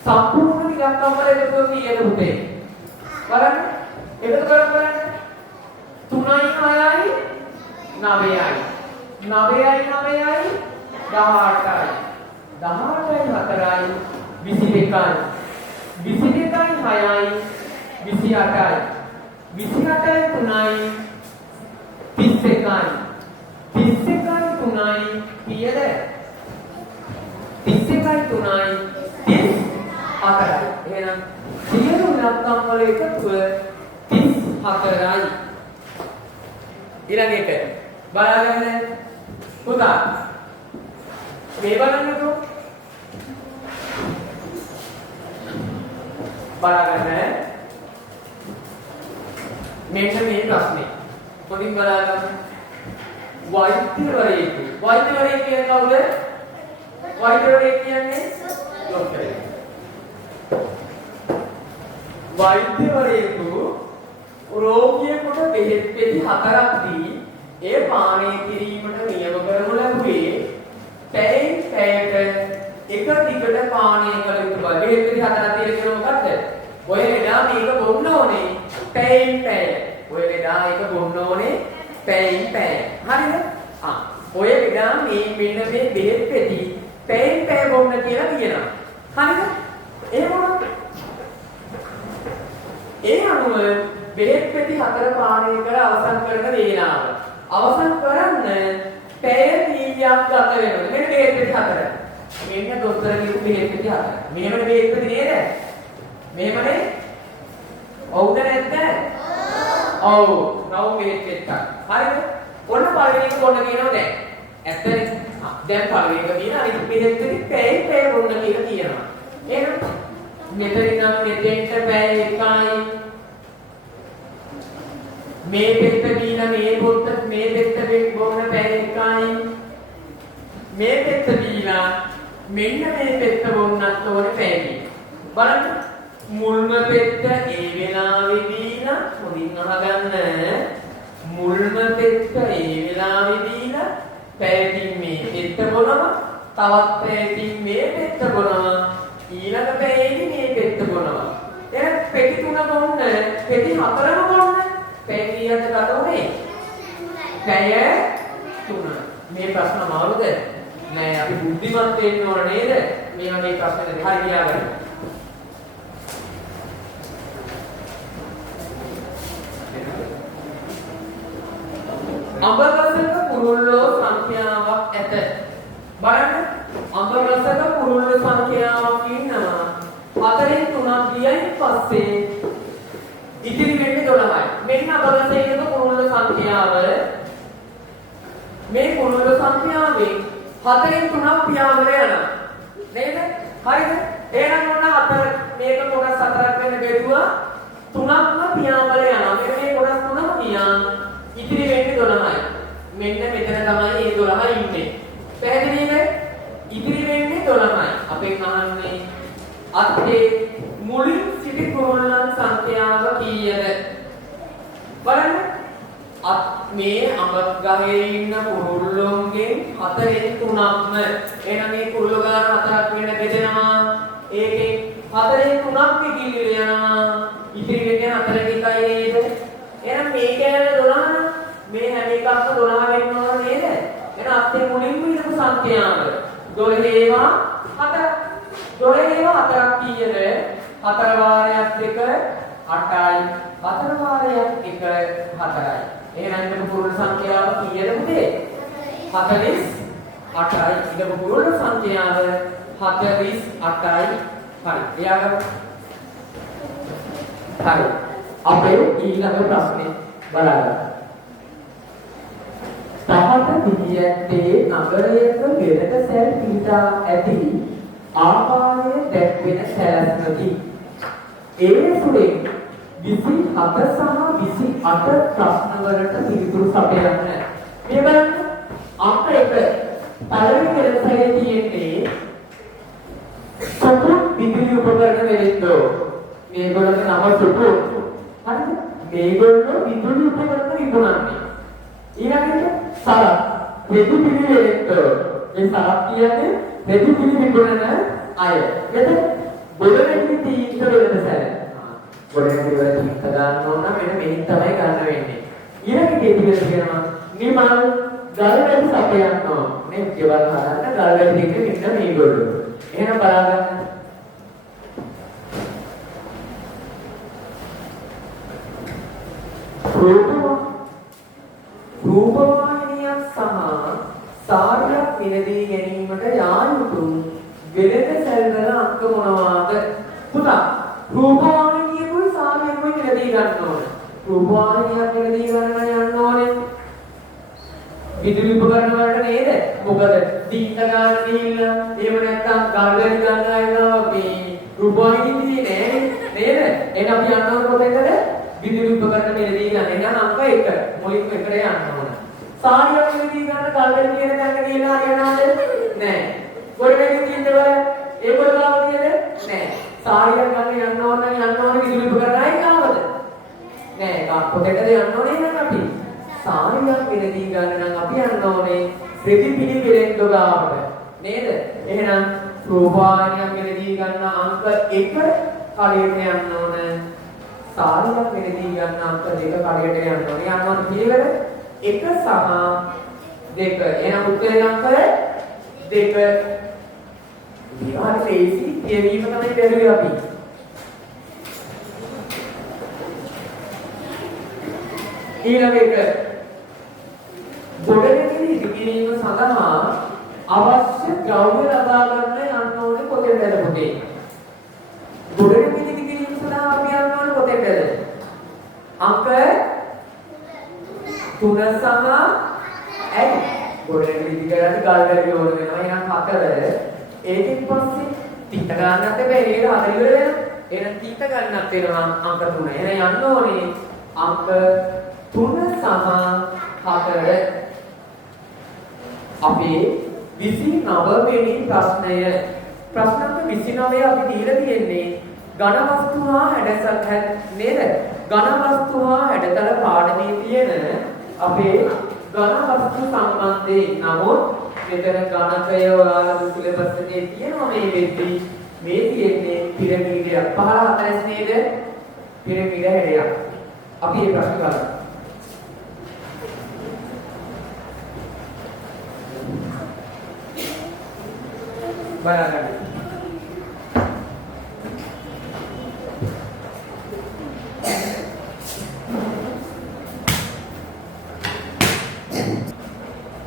සම්පූර්ණ ඉලක්කම් වල එකතුව කීයද පුතේ? බලන්න. එකතු කරලා බලන්න. 3යි 6යි 9යි. 9යි 9යි 18යි. 18යි 4යි 22යි. 22යි 6යි 28යි. 28යි 3යි 31යි. 31යි 3යි කීයද? 31යි 3යි 34යි. එහෙනම් සියලු ඉලක්කම් වල එකතුව 34යි. ඊළඟ එක බලන්න පුතා. මේ බලන්නකෝ. බලන්න. මෙන්න මේ ප්‍රශ්නේ. පොඩින් බලන්න. වෛද්‍යවරයෙකු. වෛද්‍යවරයෙක් කියන්නේ කවුද? වෛද්‍යවරයෙක් කියන්නේ ડોක්ටර්. වෛද්‍යවරයෙකු රෝගියෙකුට බෙහෙත් පෙති 4ක් දී ඒ පානය කිරීමට නියම කරනු ලැබුවේ පැයෙන් පැයට එක දිගට පානය කළ යුතු බව. බෙහෙත් පෙති 4ක් තියෙන මොකද්ද? ඔය ලෙඩා මේක බොන්න ඕනේ පැයෙන් පැය. ඔය ලෙඩා ඒක බොන්න ඕනේ පැයෙන් පැය. හරිද? ඔය ලෙඩා මේ මෙන්න මේ බෙහෙත් පෙති පැයෙන් පැය බොන්න කියලා කියනවා. හරිද? ඒ මොනවද? ඒ අනුව බෙහෙත් පෙති 4 පානය කර අවසන් කරන වේලාව. අවසන් කරන්න පැය කීයක් ගත වෙනවද? මෙන්න බෙහෙත් පෙති 4. මෙන්න දොස්තර කියපු බෙහෙත් පෙති 4. මෙහෙමනේ බෙහෙත් පෙති නේද? මෙහෙමනේ? ඔව්ද නැද්ද? ඔව්. නව බෙහෙත් පෙත්තක්. හරිද? ඔන්න පළවෙනි එක බොන්න කියනවා දැන්. ඇත්තනේ. දැන් පළවෙනි එක කියන අනිත් බෙහෙත් පෙති පැය බොන්න කියලා කියනවා. එහෙනම් මෙතන නම් මෙතෙන්ට පැය 1යි. මේ පෙත්ත දීලා මේ පෙත්ත බොන්න පැය 1යි. මේ පෙත්ත දීලා මෙන්න මේ පෙත්ත බොන්නත් ඕනේ පැයකින්. බලන්න මුල්ම පෙත්ත ඒ වෙලාවේ දීලා හොඳින් අහගන්න. මුල්ම පෙත්ත ඒ වෙලාවේදීලා පැයකින් මේ පෙත්ත බොනවා තවත් පැයකින් මේ පෙත්ත බොනවා ඊළඟ පැයේදී මේ පෙත්ත බොනවා එහෙනම් පෙති 3 බොන්න පෙති 4ම බොන්න පැය කීයද ගත උනේ පැය 3 මේ ප්‍රශ්න මාළුද නෑ අපි බුද්ධිමත් වෙන්න ඕන නේද මේ වගේ ප්‍රශ්නකට හරි කියාගන්න අඹරසක කුරුල්ලෝ සංඛ්‍යාවක් ඇත. බලන්න අඹරසක කුරුල්ලෝ සංඛ්‍යාවක් ඉන්නවා. 4න් 3ක් ගියයින් පස්සේ ඉතිරි වෙන්නේ 12යි. මෙන්න අඹරසයේ ඉන්න කුරුල්ලෝ සංඛ්‍යාව මේ කුරුල්ලෝ සංඛ්‍යාවෙන් 4න් 3ක් පියාඹර යනවා. නේද? හරිද? එහෙනම් ඔන්න 4 මේක කොටස් 4ක් වෙන බෙදුවා 3ක්ම පියාඹර යනවා. මේ කොටස් 3ම පියා ඉතිරි වෙන්නේ 12යි. මෙන්න මෙතන තමයි මේ 12 ඉන්නේ. පැහැදිලිද? ඉතිරි වෙන්නේ 12යි. අපෙන් අහන්නේ අත්යේ මුලින් සිටි කුරුල්ලන් සංඛ්‍යාව කීයද? බලන්න. මේ අඹ ගහේ ඉන්න කුරුල්ලොන්ගෙන් 4න් 3ක්ම එහෙනම් මේ කුරුල්ල ගාන 4ක් වෙන බෙදෙනවා. ඒකෙන් 4න් 3ක් කිලිල යනවා. ඉතිරි වෙන්නේ 4 එකයි නේද? එහෙනම් මේ කෑල්ල 12 මේ හැම එකක්ම 12 වෙන්න ඕන නේද? එහෙනම් අත්යේ මුලින්ම ඉඳපු සංඛ්‍යාව 12 ඒවා 4. 12 ඒවා 4ක් කීයද? 4 වාරයක් 2 8යි. 4 වාරයක් 1 4යි. එහෙනම් ඉඳපු කුරුල්ල සංඛ්‍යාව කීයද පුතේ? 48යි. ඉඳපු කුරුල්ල සංඛ්‍යාව 48යි. හරි. එයාගම හරි. අපේ ඊළඟ ප්‍රශ්නේ බලන්න. තහත දිගියත්තේ නගරයක වෙනද සැල් පිටා ඇති ආකාරය දැක්වෙන සැලැස්මකි. ඒ සුරෙන් 27 සහ 28 ප්‍රශ්න වලට පිළිතුරු සපයන්න. මේ බලන්න අංක 1 පළවෙනි වෙනසයි තියෙන්නේ සතුන් විදුලි උපකරණ වෙලෙන්දෝ. මේගොල්ලන්ගේ නම සතුන්. හරිද? මේගොල්ලෝ විදුලි උපකරණ විකුණන්නේ. ඊළඟට සරක් රෙදි පිළිවෙලට මේ සරක් කියන්නේ රෙදි පිළිවිකුණන අය. එතන බොළඳ තීන්ත වෙනද සැර. බොළඳ වල තීන්ත ගන්න ඕන නම් මෙන්න තමයි ගන්න වෙන්නේ. ඊළඟට ඒකද කියනවා නිමල් ගල් වැඩි සපයන්න ඕන. මේ ගෙවල් හදන්න ගල් වැඩි දෙන්නේ මෙන්න මේගොල්ලෝ. එහෙනම් බලාගන්න. රූපවාහිනියක් සහ සාරයක් මිලදී ගැනීමට යා යුතු වෙළඳ සැල්වල අංක මොනවාද? පුතා රූපවාහිනියකුයි සාරයකුයි මිලදී ගන්න ඕනේ. රූපවාහිනියක් මිලදී ගන්න යන්න ඕනේ. විදුලි උපකරණ වලට නේද? මොකද දීත ගන්න දීලා එහෙම නැත්නම් ගල්වැලි ගන්න අයනවා මේ රූපවාහිනිය නෑ නේද? එහෙනම් අපි යන්න ඕනේ කොතෙන්ද? විදුලි උපකරණ මිලදී ගන්න. එහෙනම් අංක 1 මුලින්ම එකට යන්න ඕන. සාරියක් මිලදී ගන්න ගල්වැලි කියන තැනක ගිහලා හරියනවද? නෑ. ගොඩනැගිලි තියෙනවද? ඒගොල්ලෝ ගාව තියෙද? නෑ. සාරියක් ගන්න යන්න ඕන විදුලි උපකරණයි ගාවද? නෑ. කොතෙන්ද යන්න ඕනේ නම් අපි සාරියක් මිලදී ගන්න නම් අපි යන්න ඕනේ රෙදි පිළිවෙලෙන් ගාවට. නේද? එහෙනම් රූපවාහිනියක් මිලදී ගන්න අංක 1 කඩේට යන්න ඕන. සාරියක් මිලදී ගන්න අංක 2 කඩේට යන්න ඕනේ. යනවා පිළිවෙල 1 සහ 2. එහෙනම් උත්තරේ අංක 2. ඊළඟට ලේසි කියවීම තමයි බැලුවේ අපි. ඊළඟ එක ගොඩනැගිලි ඉදිකිරීම සඳහා අවශ්‍ය ද්‍රව්‍ය ලබා ගන්න යන්න ඕනේ කොතෙන්ද පුතේ? ගොඩනැගිලි ඉදිකිරීම සඳහා අපි යන්න ඕනේ කොතෙන්ද? අංක 3 සහ ඇයි? ගොඩනැගිලි ඉදිකරන්න ගල් වැලි ඕන වෙනවා. එහෙනම් 4. ඒකෙන් පස්සේ තිත ගන්නත් බැහැ. ඒක හතර ඉවර වෙනවා. එහෙනම් තිත ගන්නත් වෙනවා අංක 3. එහෙනම් යන්න ඕනේ අංක 3 සහ 4. අපේ 29 වෙනි ප්‍රශ්නය. ප්‍රශ්න අංක 29 අපි දීලා තියෙන්නේ ඝන වස්තු හා හැඩතල නේද? ඝන වස්තු හා හැඩතල පාඩමේ තියෙන අපේ ඝන වස්තු සම්බන්ධයෙන් නමුත් මෙතන ගණකය ඔයාලා සිලබස් එකේ තියෙනවා මේ වෙද්දී මේ තියෙන්නේ පිරමීඩයක් 5 4 නේද? පිරමීඩ හැඩයක්. අපි මේ ප්‍රශ්න බලමු. බලන්න.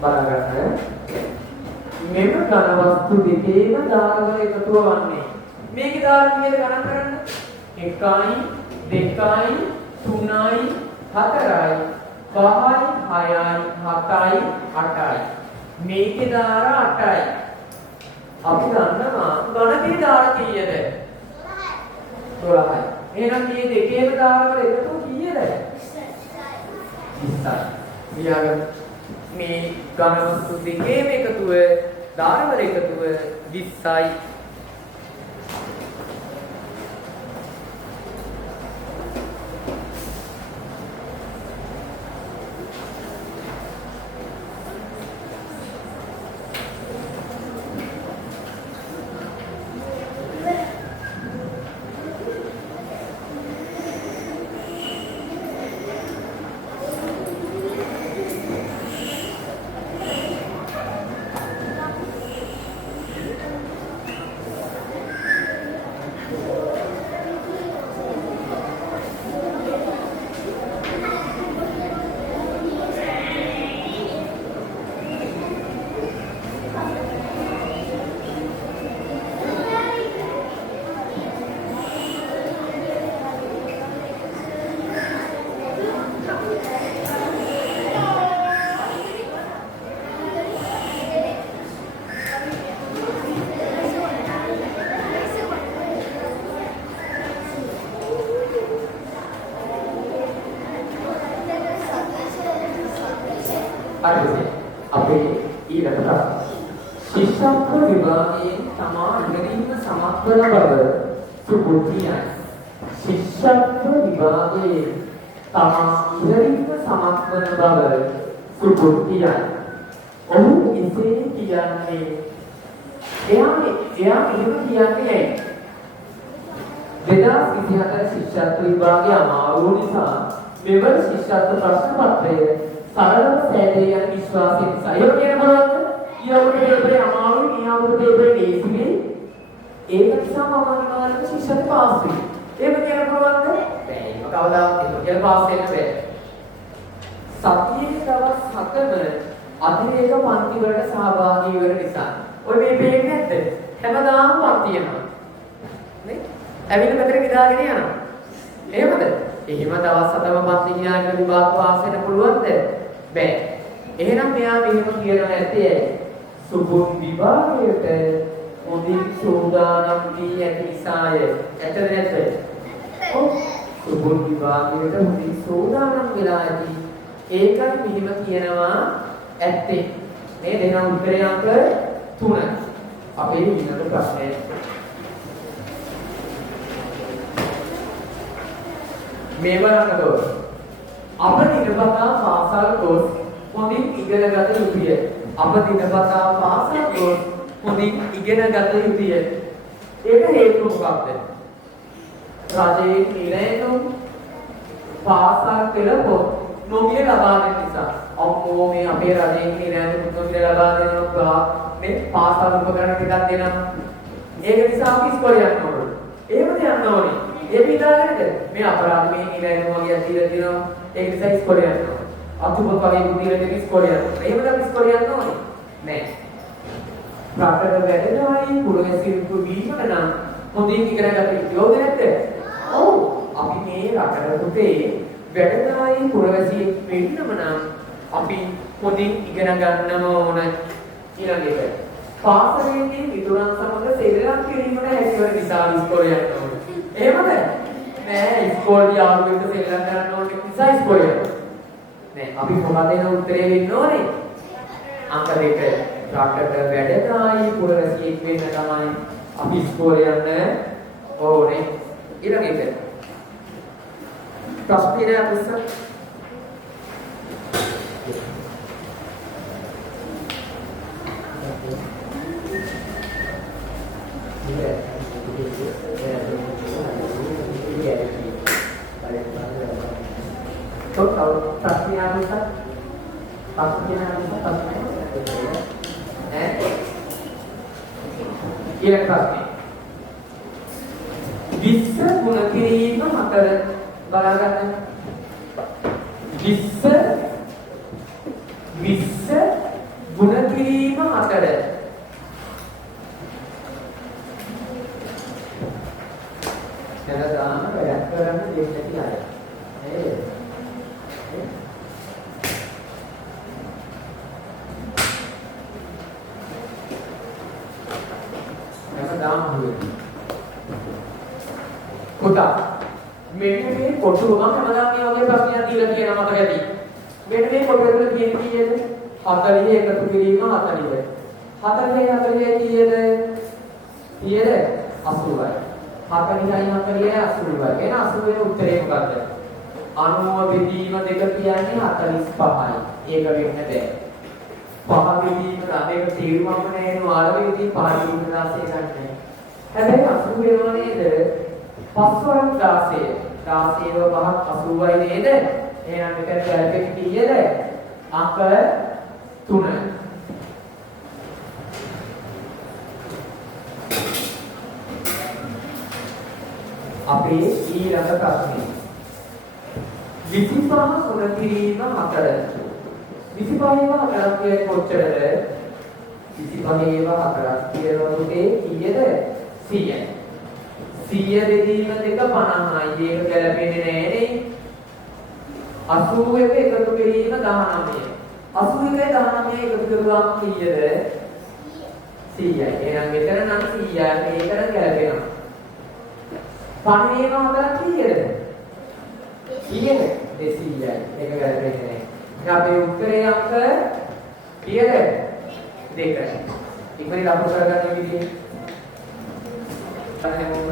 බලන්න. මෙම ඝන වස්තු දෙකේම ධාරවල එකතුව වන්නේ. මේකේ ධාර කීයද ගණන් කරන්න? 1යි 2යි 3යි 4යි 5යි 6යි 7යි 8යි. මේකේ ධාර 8යි. අපි දන්නවා ඝනකේ ධාර කීයද? 12යි. එහෙනම් මේ දෙකේම ධාරවල එකතුව කීයද? 20යි. ඊළඟ මේ ඝන වස්තු දෙකේම එකතුව ධාරවල එකතුව 20යි. අපේ ඊළඟට ශිෂ්‍යත්ව විභාගයෙන් තමා ඉගෙනීම සමත් වන බව සුබුද්ධියයි. ශිෂ්‍යත්ව විභාගයෙන් තමා ඉගෙනීම සමත් වන බව සුබුද්ධියයි. ඔහු එසේ කියන්නේ එයා එහෙම කියන්නේ ඇයි? 2024 ශිෂ්‍යත්ව විභාගය අමාරු නිසා මෙවර ශිෂ්‍යත්ව ප්‍රශ්න පත්‍රය සරලව සෑදේ යන විශ්වාසයෙන් නිසා. ඒක කියන බලන්න. ඊයවුරුදු පේපරේ අමාරුයි, ඊයවුරුදු පේපරේ ලේසියි. ඒක නිසා මම අනිවාර්යයෙන්ම ශිෂ්‍යත්ව පාස් වෙයි. ඒක කියන බලන්න. බෑ. ඒක කවදාවත් ඒක පාස් වෙන්න බෑ. සතියේ දවස් 7ම අධිරේක පන්ති වලට සහභාගී වෙන නිසා. ඔය මේ පේන්නේ නැද්ද? හැමදාම පන්ති යනවා. නේ? ඇවිල්ලා මෙතන ගිදාගෙන යනවා. එහෙමද? එහෙම දවස් 7ම පන්ති ගියාගෙන විභාග පාස් වෙන්න පුළුවන්ද? බෑ. එහෙනම් මෙයා මෙහෙම කියනවා නැත්තේ ඇයි? සුබුන් විභාගයට හොඳින් සූදානම් වී ඇති නිසාය. ඇත්තද නැද්ද? ඔව්. සුබුන් විභාගයට හොඳින් සූදානම් වෙලා ඇති. ඒකයි මෙහෙම කියනවා ඇත්තේ. මේ දෙන උත්තරය අංක 3. අපේ ඊළඟ ප්‍රශ්නය. මේ බලන්නකෝ. අප දිනපතා පාසල් ගොස් හොඳින් ඉගෙන ගත යුතුය. අප දිනපතා පාසල් ගොස් හොඳින් ඉගෙන ගත යුතුය. ඒක හේතුව මොකක්ද? රජයේ නිලයන් පාසල් පෙළ පොත් නොමිලේ ලබා දෙන නිසා. අම්මෝ මේ අපේ රජයේ නිලයන් නොමිලේ ලබා දෙනවා මේ පාසල් උපකරණ ටිකක් දෙනවා. ඒක නිසා අපි ඉස්කෝලේ යන්න ඕනේ. එහෙමද යන්න ඕනේ. ඒ විතරද මේ අපරාධ මේ නිලයන් වගේ ඇතිලා දිනවා. ඒක නිසා ඉස්කෝලේ යනවා. අතුපොත් වගේ බුද්ධිලා දෙක ඉස්කෝලේ යනවා. එහෙමද අපි ඉස්කෝලේ යන්න ඕනේ? නෑ. ප්‍රාථමික වැඩනවායි පුරවැසියෙකු වීමට නම් හොඳින් ඉගෙන ගත යුතුද නැද්ද? ඔව්. අපි මේ රටට පුතේ වැඩනවායි පුරවැසියෙක් වෙන්නම නම් අපි හොඳින් ඉගෙන ගන්නම ඕන. ඊළඟට පාසලේදී මිතුරන් සමග සෙල්ලම් කිරීමට හැකිවන නිසා ඉස්කෝලේ යන්න ඕනේ. එහෙමද? නෑ ඉස්කෝලේ යාළුවෙක්ට සෙල්ලම් කරන්න ඕනේ නිසා ඉස්කෝලේ යනවා. නෑ අපි මොකද දෙන උත්තරේ වෙන්න ඕනේ? අංක 2. රටට වැඩනවායි පුරවැසියෙක් වෙන්න තමයි අපි ඉස්කෝලේ යන්න ඕනේ. ඊළඟට ප්‍රශ්නේ නෑ පස්සේ යනවා පස්සේ ඈ ඊළඟ ප්‍රශ්නේ 20 ගුණ කිරීම 4 බලාගන්න 20 ගුණ කිරීම 4 නැත්නම් වැඩ කරන්න දෙන්නේ නැති අය නේද පුතා මෙන්න මේ කොටුව මම හැමදාම මේ වගේ ප්‍රශ්නයක් දීලා තියෙනවා මතක ඇති. මෙන්න මේ කොටුව තුළ තියෙන්නේ කීයද? 40 එකතු කිරීම 40. 40 කීයද? 80යි. 40යි 40යි 80යි. එහෙනම් 80 වෙන උත්තරේ මොකද්ද? 90 බෙදීම 2 කියන්නේ 45යි. ඒක වෙන්න බෑ. 5 බෙදීම 9ක තීරුමම නෑ වාරවේදී 5 බෙදීම 16 ගන්න. හැබැයි 80 වෙනව නේද? 5 වරක් 16. 16 ව 5ක් 80යි නේද? එහෙනම් මෙතන ගැලපෙන්නේ කීයද? අංක 3. අපේ ඊළඟ ප්‍රශ්නේ 25 ගුණ කිරීම 4. 25 4ක් කියන්නේ කොච්චරද? 25 4ක් කියනවා පුතේ කීයද? 100යි. 100 බෙදීම 2 50යි. ඒක ගැලපෙන්නේ නැහැ නේ. 81 එකතු කිරීම 19. 81 19 එකතු කරුවාම කීයද? 100යි. එහෙනම් මෙතන නම් 100යි. මේක නම් ගැලපෙනවා. 50 4ක් කීයද? කීයද? 200යි. ඒක ගැලපෙන්නේ නැහැ. අපේ උත්තරේ අංක කීයද? 2. ඉක්මනින් අපු කරගන්න විදිහ. තමයි මොකද?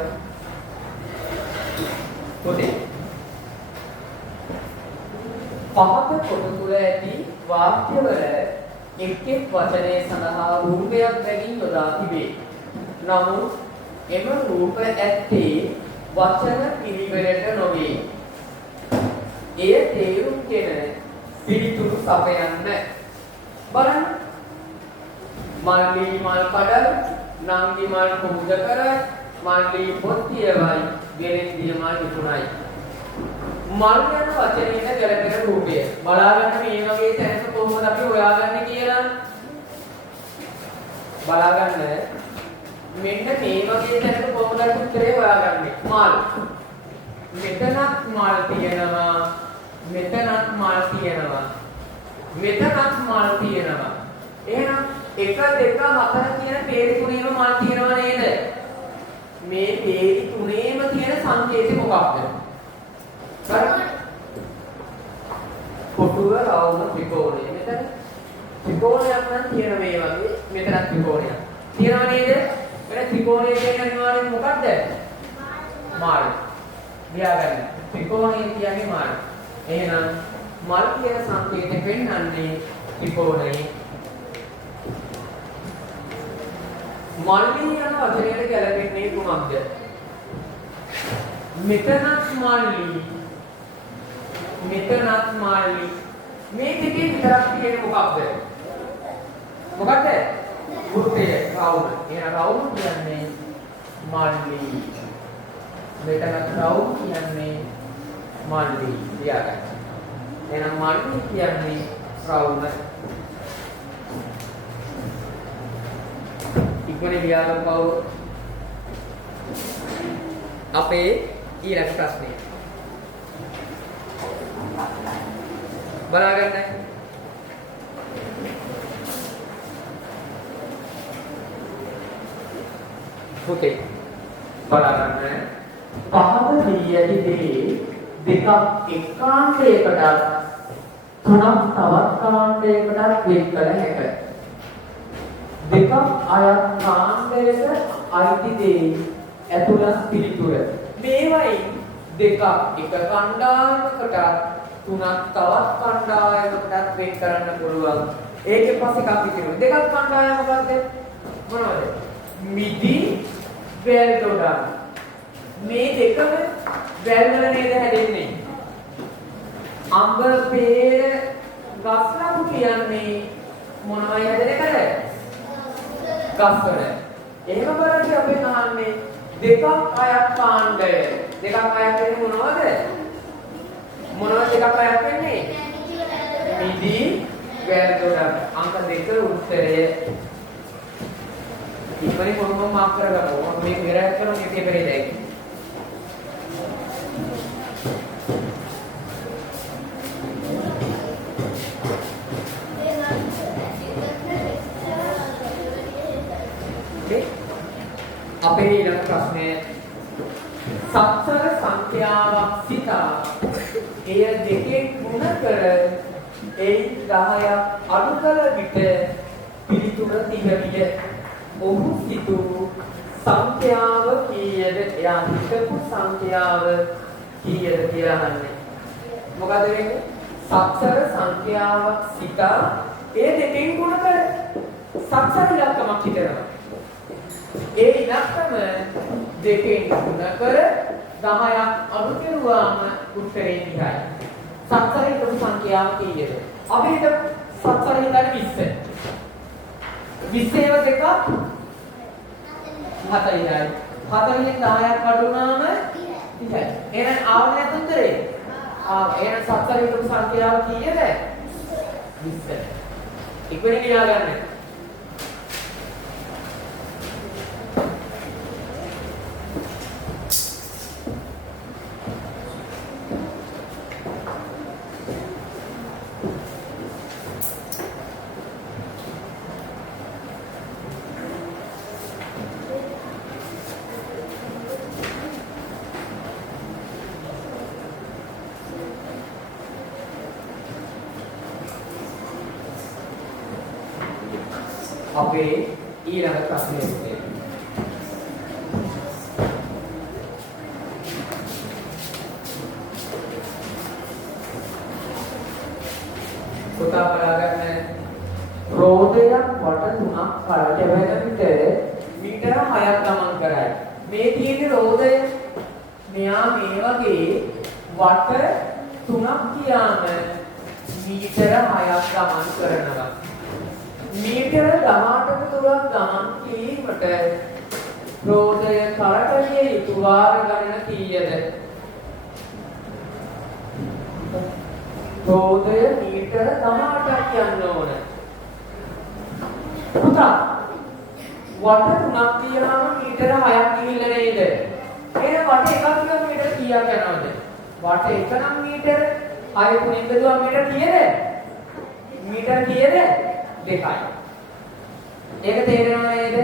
පොතේ. පහත පොත තුල ඇති වාක්‍යවල එක් එක් වචනයේ සඳහා රූපයක් බැගින් යොදා තිබේ. නමුත් එම රූප ඇත්තේ වචන පිළිවෙලට නොවේ. එය තේරුම් ගෙන පිළිතුරු සපයන්න. බලන්න. මල්ලි මල් කඩල්, නංගි මල් පූජා කරයි, මල්ලි පොත් කියවයි, ගෙරෙන්දිය මල් විකුණයි. මල් යන වචනේට ගැලපෙන රූපය. බලාගන්න මේ වගේ තැනක කොහොමද අපි හොයාගන්නේ කියලා. බලාගන්න මෙන්න මේ වගේ තැනක කොහොමද අපි උත්තරේ හොයාගන්නේ? මල්. මෙතනක් මල් තියෙනවා. මෙතනක් මල් තියෙනවා. මෙතනක් මල් තියෙනවා. එහෙනම් 1 2 4 කියන පේරි තුනේම මල් තියෙනව නේද? මේ පේරි තුනේම තියෙන සංකේතය මොකක්ද? බලන්න. කොටුව රවුම ත්‍රිකෝණය. මෙතන ත්‍රිකෝණයක් නම් තියෙන මේ වගේ මෙතනක් ත්‍රිකෝණයක්. තියෙනව නේද? මෙතන ත්‍රිකෝණය කියන්නේ අනිවාර්යෙන් මොකක්ද? මල්. ලියාගන්න. ත්‍රිකෝණය කියන්නේ මල්. එහෙනම් මල් කියන සංකේතය පෙන්වන්නේ ත්‍රිකෝණයේ. මල්ලි යන වචනයට ගැලපෙන්නේ කුමක්ද? මෙතනත් මල්ලි. මෙතනත් මල්ලි. මේ දෙකේ විතරක් තියෙන මොකක්ද? මොකක්ද? වෘත්තය රවුම. එහෙනම් රවුම කියන්නේ මල්ලි. මෙතනත් රවුම කියන්නේ මල්ලි. ලියාගන්න. එහෙනම් මල්ලි කියන්නේ රවුම. ඉක්මනේ ලියාගන්න කවුරු? අපේ ඊළඟ ප්‍රශ්නේ. බලාගන්න. පුතේ බලාගන්න. පහත දී ඇති දේ දෙකක් එකාන්තයකට තුනක් තවත් කාණ්ඩයකට වෙන් කළ හැකියි. දෙකක් අයත් කාණ්ඩයක අයිති දේ ඇතුළත් පිළිතුර. මේවයින් දෙකක් එක කණ්ඩායමකට තුනක් තවත් කණ්ඩායමකට වෙන් කරන්න පුළුවන්. ඒකේ පස්සේ එකක් තියෙනවා. දෙකක් කණ්ඩායම මොකද්ද? මොනවද? මිදි වැල් දොඩම්. මේ දෙකම වැල් වල නේද හැදෙන්නේ? අඹ පේර ගස් ලබු කියන්නේ මොනවයි හැදෙන එකද? ගස් වල. එහෙම බලද්දී අපි අහන්නේ දෙකක් අයක් කාණ්ඩය. දෙකක් අයක් වෙන්නේ මොනවද? මොනවද දෙකක් අයක් වෙන්නේ? මිදි වැල්දොඩ. අංක 2 උත්තරය. ඉක්මනින් කොහොමද මාක් කරගමු. මේ පෙරයක් කරන මේ පෙරේ දැයි. අපේ ඊළඟ ප්‍රශ්නය සතර සංඛ්‍යාවක් සිතා එය දෙකෙන් ගුණ කර ඒ 10ක් අඩු කළ විට පිළිතුර 30 විය. ඔහු සිතූ සංඛ්‍යාව කීයද? එයා හිතපු සංඛ්‍යාව කීයද කියලා අහන්නේ. මොකද වෙන්නේ? සතර සංඛ්‍යාවක් සිතා ඒ දෙකෙන් ගුණ කර සතර ඉලක්කමක් හිතනවා. ඒ ඉලක්කම දෙකෙන් ගුණ කර 10ක් අඩු කරුවාම උත්තරේ 30යි. සතර හිතපු සංඛ්‍යාව කීයද? අපි හිතමු සතර හිතන්නේ 20. 20 ඒවා දෙකක් 40යි. 40න් 10ක් අඩු වුණාම 30යි. එහෙනම් ආවද නැත්නම් උත්තරේ? එහෙනම් සතර හිතපු සංඛ්‍යාව කීයද? 20. ඉක්මනින් ලියා ගන්න. අපේ ඊළඟ ප්‍රශ්නේ උත්තේ. පුතා බලාගන්න රෝදයක් වට 3ක් කරට වෙන විට මීටර 6ක් ගමන් කරයි. මේ තියෙන රෝදය මෙයා මේ වගේ වට 3ක් කියාම මීටර 6ක් ගමන් කරනවා. මීටර 18ක දුරක් ගමන් කිරීමට රෝදය කරටවිය යුතු වාර ගණන කීයද? රෝදය මීටර 18ක් යන්න ඕන. පුතා වට 3ක් තියනම මීටර 6ක් ගිහිල්ලා නේද? එහෙනම් වට එකක් කිලෝමීටර කීයක් යනවද? වට එක නම් මීටර 6 3න් බෙදුවා මීටර කීයද? මීටර කීයද? 2යි. ඒක තේරෙනව නේද?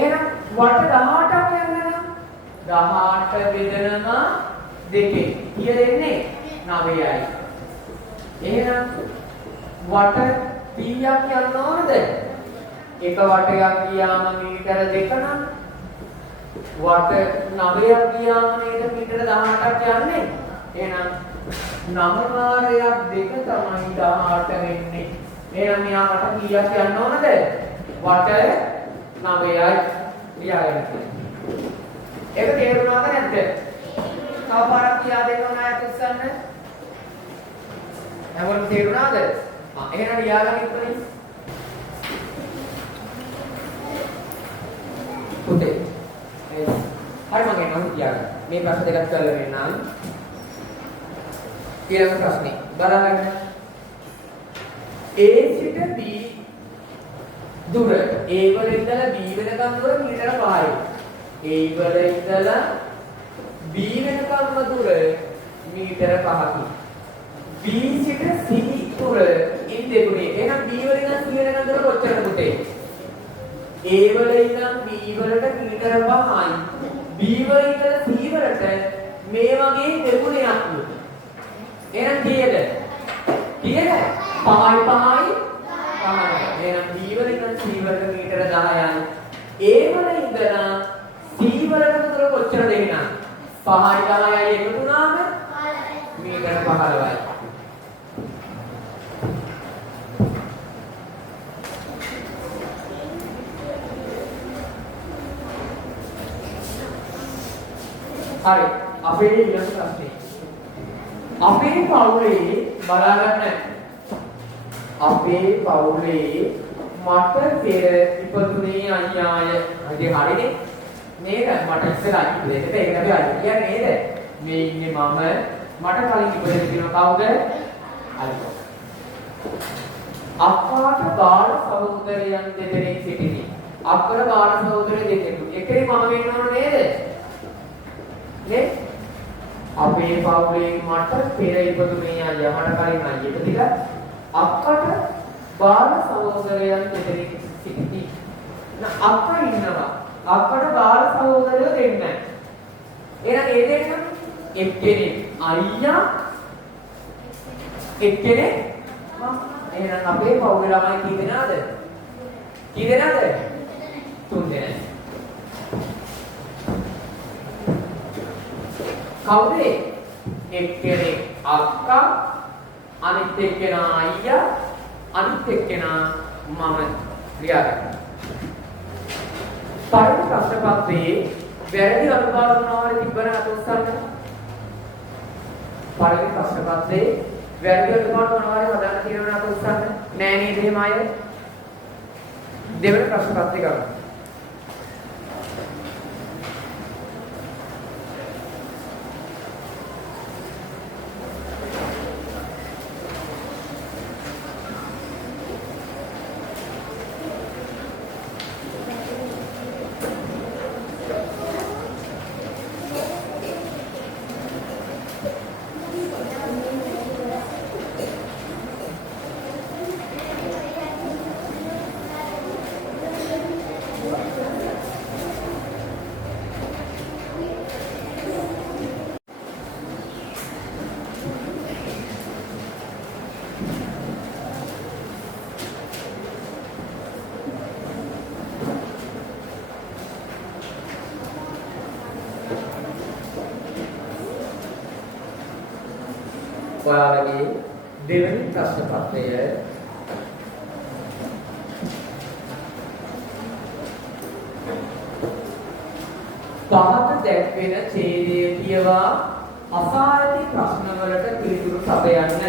එහෙනම් වට 18ක් යන්න නම් 18 බෙදනම 2. කීයද එන්නේ? 9යි. එහෙනම් වට 30ක් යන්න ඕනද? එක වටයක් ගියාම මීටර 2 නම් වට 9ක් ගියාම නේද මීටර 18ක් යන්නේ? එහෙනම් 9 වාරයක් 2 තමයි 18 වෙන්නේ. එහෙනම් මෙයා වට කීයක් යන්න ඕනද? වට 9යි. ලියාගන්න. ඒක තේරුණාද නැද්ද? තව පාරක් කියා දෙන්න ඕන අයත් උස්සන්න. හැමෝටම තේරුණාද? එහෙනම් ලියාගන්න ඉක්මනින්. පුතේ. හරි මම එනවා ලියාගන්න. මේ ප්‍රශ්න දෙකක් කරලා වෙන්නම්. ඊළඟ ප්‍රශ්නේ බලන්න. A සිට B දුර A වල ඉඳලා B වෙනකම් දුර මීටර 5යි. A වල ඉඳලා B වෙනකම්ම දුර මීටර 5යි. B සිට C දුර ඉන් දෙගුණේ. එහෙනම් B වල ඉඳන් C වෙනකම් දුර කොච්චරද පුතේ? A වල ඉඳන් B වලට මීටර 5යි. B වල ඉඳලා C වලට මේ වගේ දෙගුණයක්. එහෙනම් කීයද? කීයද? 5යි 5යි 10යි. එහෙනම් B වල ඉඳන් C වලට මීටර 10යි. A වල ඉඳලා C වලට දුර කොච්චරද එහෙනම්? 5යි 10යි එකතු වුණාම මීටර 15යි. හරි අපේ ඊළඟ ප්‍රශ්නේ. අපේ පවුලේ බලාගන්න අපේ පවුලේ මට පෙර ඉපදුනේ අයියාය. ඉතින් හරිනේ. නේද? මට ඉස්සරහ ඉපදෙන්න ඒක තමයි අයියා කියන්නේ නේද? මේ ඉන්නේ මම මට කලින් ඉපදෙන්න තියෙනවා කවුද? අයියා. අක්කාට බාල සහෝදරයන් දෙදෙනෙක් සිටිනේ. අක්කට බාල සහෝදර දෙදෙනෙක්. එකේ මම වෙන්න ඕන නේද? නේ? අපේ පවුලේ මට පෙර ඉපදුනේ අයියා මට කලින් අයියා ඉපදිලා අක්කට බාල සහෝදරයන් දෙදෙනෙක් සිටිනේ. අක්කා ඉන්නවා. අක්කට බාල සහෝදරයෝ දෙන්නේ. එහෙනම් ඒ දෙන්න එක්කෙනෙක් අයියා එක්කෙනෙක් මම. එහෙනම් අපේ පවුලේ ළමයි කී දෙනාද? කී දෙනාද? 3 දෙනෙක්. කවුද? එක්කෙනෙක් අක්කා, අනිත් එක්කෙනා අයියා, අනිත් එක්කෙනා මම. ක්‍රියාකරන්න. පළවෙනි ප්‍රශ්න පත්‍රයේ වැරදි අනුපාත මොනවාද තිබ්බන අත උස්සන්න. පළවෙනි ප්‍රශ්න පත්‍රයේ වැරදි අනුපාත මොනවාද හදාන්න තියෙනවද අත උස්සන්න. නෑ නේද එහෙම අය? දෙවෙනි ප්‍රශ්න පත්‍රය ගන්න. ඔයාලගේ දෙවෙනි ප්‍රශ්න පත්‍රය පහත දැක්වෙන ඡේදයේ කියවා අසා ඇති ප්‍රශ්න වලට පිළිතුරු සපයන්න.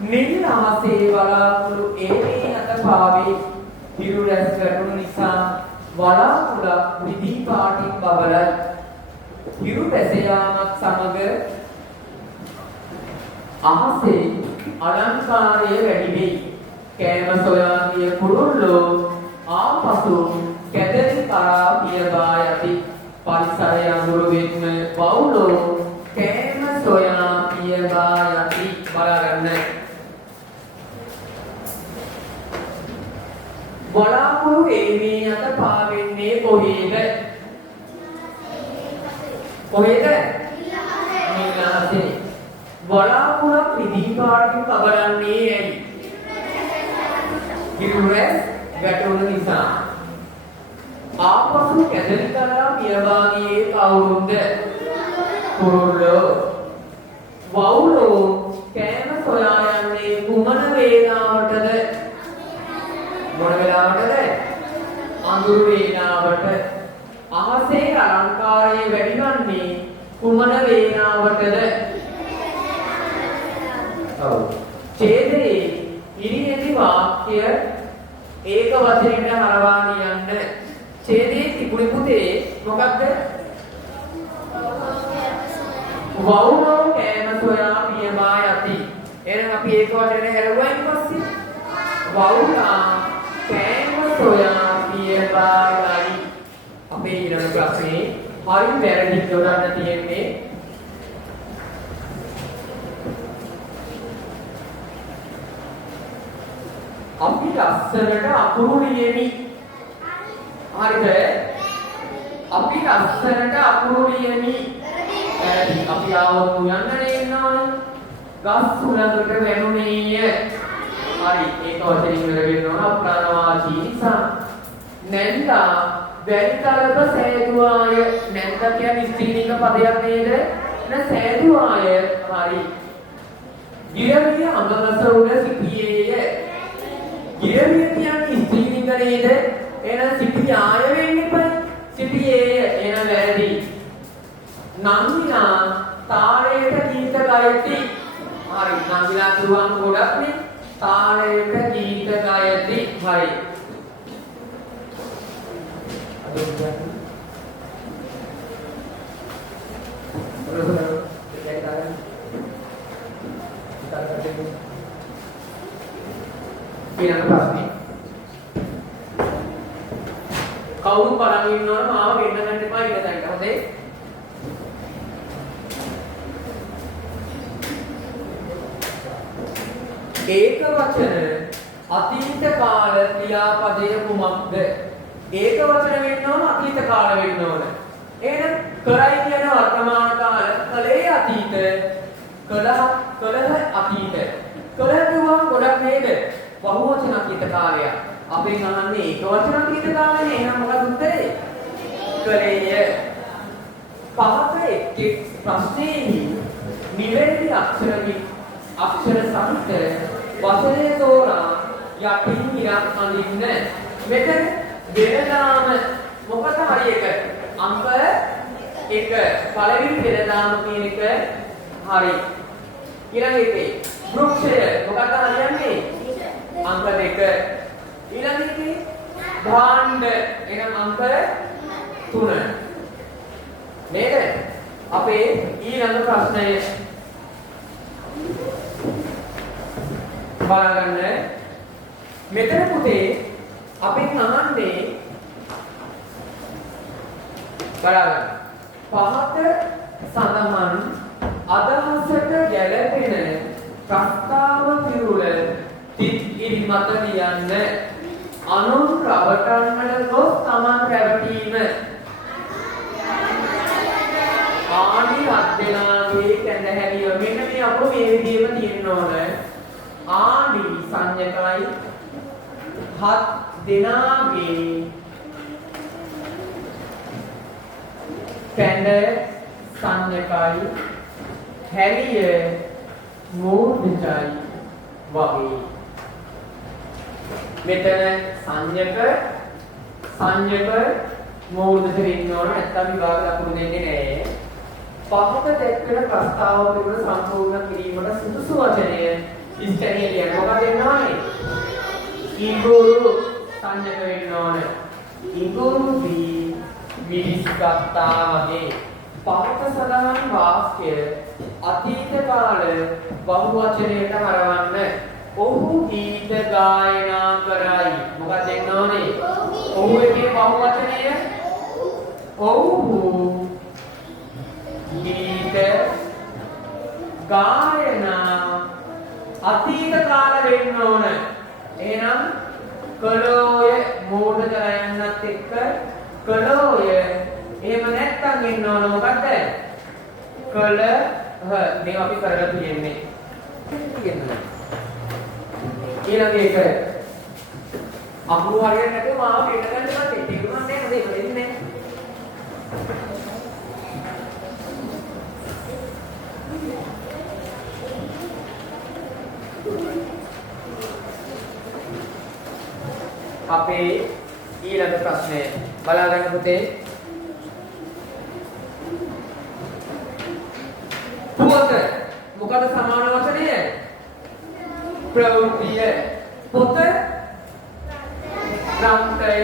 නිල් අහසේ වලාකුළු ඒනේ අත පාවේ හිරු රැස් වැටුණු නිසා වලාකුළ විදී පාටින් බබලයි. හිරු පැස යාමත් සමග අහසේ අලංකාරය වැඩි වෙයි. කෑම සොයා ගිය කුරුල්ලෝ ආපසු කැදලි කරා පියවා යති. පරිසරය අඳුරු වෙන්න වවුලෝ කෑම සොයා පියවා යති. බලගන්න. වලාකුළු ඒමේ අත පාවෙන්නේ කොහේද? කොහේද? නිල් අහසේ. වලාකුළක් විදී පාටින් බබලන්නේ ඇයි? හිරු රැස් වැටුණු නිසා. ආපසු කැදලි කරා පියවා ගියේ කවුරුන්ද? කුරුල්ලෝ. වවුලෝ කෑම සොයා යන්නේ කුමන වේලාවටද? මොන වේලාවටද? අඳුරු වේලාවට. අහසේ අලංකාරය වැඩිවන්නේ කුමන වේලාවටද? ඔව්. ඡේදයේ ඉරියදි වාක්‍ය ඒක වචනයට හරවා කියන්න. ඡේදයේ තිබුණේ පුතේ මොකක්ද? වවුලෝ කෑම සොයා පියවා යති. එහෙනම් අපි ඒක වචනේ හැරුවායින් පස්සේ වවුලා කෑම සොයා පියවා යයි. අපේ ඊළඟ ප්‍රශ්නේ හරි වැරදි යොදන්න තියෙන්නේ අපි ලස්සනට අකුරු ලියමි. හරිද? අපි ලස්සනට අකුරු ලියමි. අපි ආවොත් යන්නනේ ඉන්නවනේ. ගස් සුළඟට වැනුනේය. හරි ඒක වචනින් වෙලගෙන යනවා ප්‍රාණවාචී නිසා. නැන්දා වැලිතලප සෑදුවාය. නැන්දා කියන්නේ ස්ත්‍රීලිංග පදයක් නේද? න සෑදුවාය. හරි. ගිරවිය අඟගස උඩ සිටියේය. ගිරවිය කියන්නේ ස්ත්‍රීලිංග නේද? එහෙනම් සිටියාය වෙන්න එපා. සිටියේය. එහෙනම් වැරදි. නංගිනා තාරයට ගීත ගයති. හරි නංගිනා කිව්වම ගොඩක් නේ. තාලයක ගීත ගයති. හරි. ඊළඟ ප්‍රශ්නේ. කවුරු බලන් ඉන්නවනම් මාව වෙන්න ගන්න එපා ඉන්න තැනට. හොඳේ? ඒක වචන අතීත කාල ක්‍රියාපදය කුමක්ද? ඒක වචන වෙන්න ඕන අතීත කාල වෙන්න ඕන. එහෙනම් කරයි කියන වර්තමාන කාල කලේ අතීත කලහ අතීත. කලහ කියවම ගොඩක් නේද? බහුවචන අතීත කාලය. අපෙන් අහන්නේ ඒක වචන අතීත කාලනේ. එහෙනම් මොකද උත්තරේ? කලේය. පහත එක් ප්‍රශ්නේහි නිවැරදි අක්ෂර සහිත වචනය තෝරා යටින් ඉරක් අඳින්න. මෙතන වෙනදාම මොකද හරි එක අංක 1 පළවෙනි වෙනදාම කියන එක හරි. ඊළඟ එකේ වෘක්ෂය මොකද හරියන්නේ? අංක 2. ඊළඟ එකේ භාණ්ඩ එනම් අංක 3. නේද? අපේ ඊළඟ ප්‍රශ්නය බලන්න. මෙතන පුතේ අපෙන් අහන්නේ බලන්න. පහත සඳහන් අදහසට ගැළපෙන ප්‍රස්තාව පිරුල තිත් ඉරි මත ලියන්න. අනුන් රවටන්නට ගොස් තමන් රැවටීම. ආනි හත් දෙනාගේ කැඳහැලිය. මෙන්න මේ අපෝ මේ විදිහම තියෙන්න ඕන. ආනි සංඥකයි හත් දෙනාගේ කැඳ සංඥකයි හැලිය මූර්ධිතයි වගේ. මෙතන සංඥක මූර්ධිත වෙන්න ඕන. නැත්නම් විභාග ලකුණු දෙන්නේ නැහැ. පහත දැක්වෙන ප්‍රස්තාව පිළිබඳ සම්පූර්ණ කිරීමට සුදුසු වචනය ඉස්තරිය ලියන්න. මොකද දෙන්න ඕනේ? ඉඟුරු සංඥක වෙන්න ඕන. ඉඟුරු දී මිරිස් ගත්තා වගේ. පහත සඳහන් වාක්‍ය අතීත කාල බහුවචනයට හරවන්න. ඔහු ගීත ගායනා කරයි. මොකද දෙන්න ඕනේ? ඔහු එකේ බහුවචනය ඔහු ගීත ගායනා අතීත කාල වෙන්න ඕන. එහෙනම් කලෝය මෝඩ කරයන්නත් එක්ක කලෝය. එහෙම නැත්තම් ඉන්න ඕන මොකද්ද? කල මේ අපි කරලා තියෙන්නේ. ඊළඟ එක අකුරු හරියට නැතුව මාව පිට ගන්නවත් තේරුම් නැහැ නේද? ඒක දෙන්නේ. අපේ ඊළඟ ප්‍රශ්නය බලා ගන්න පුතේ. පුවත මොකද සමාන වචනය? ප්‍රවෘත්තිය. පොත ග්‍රන්ථය.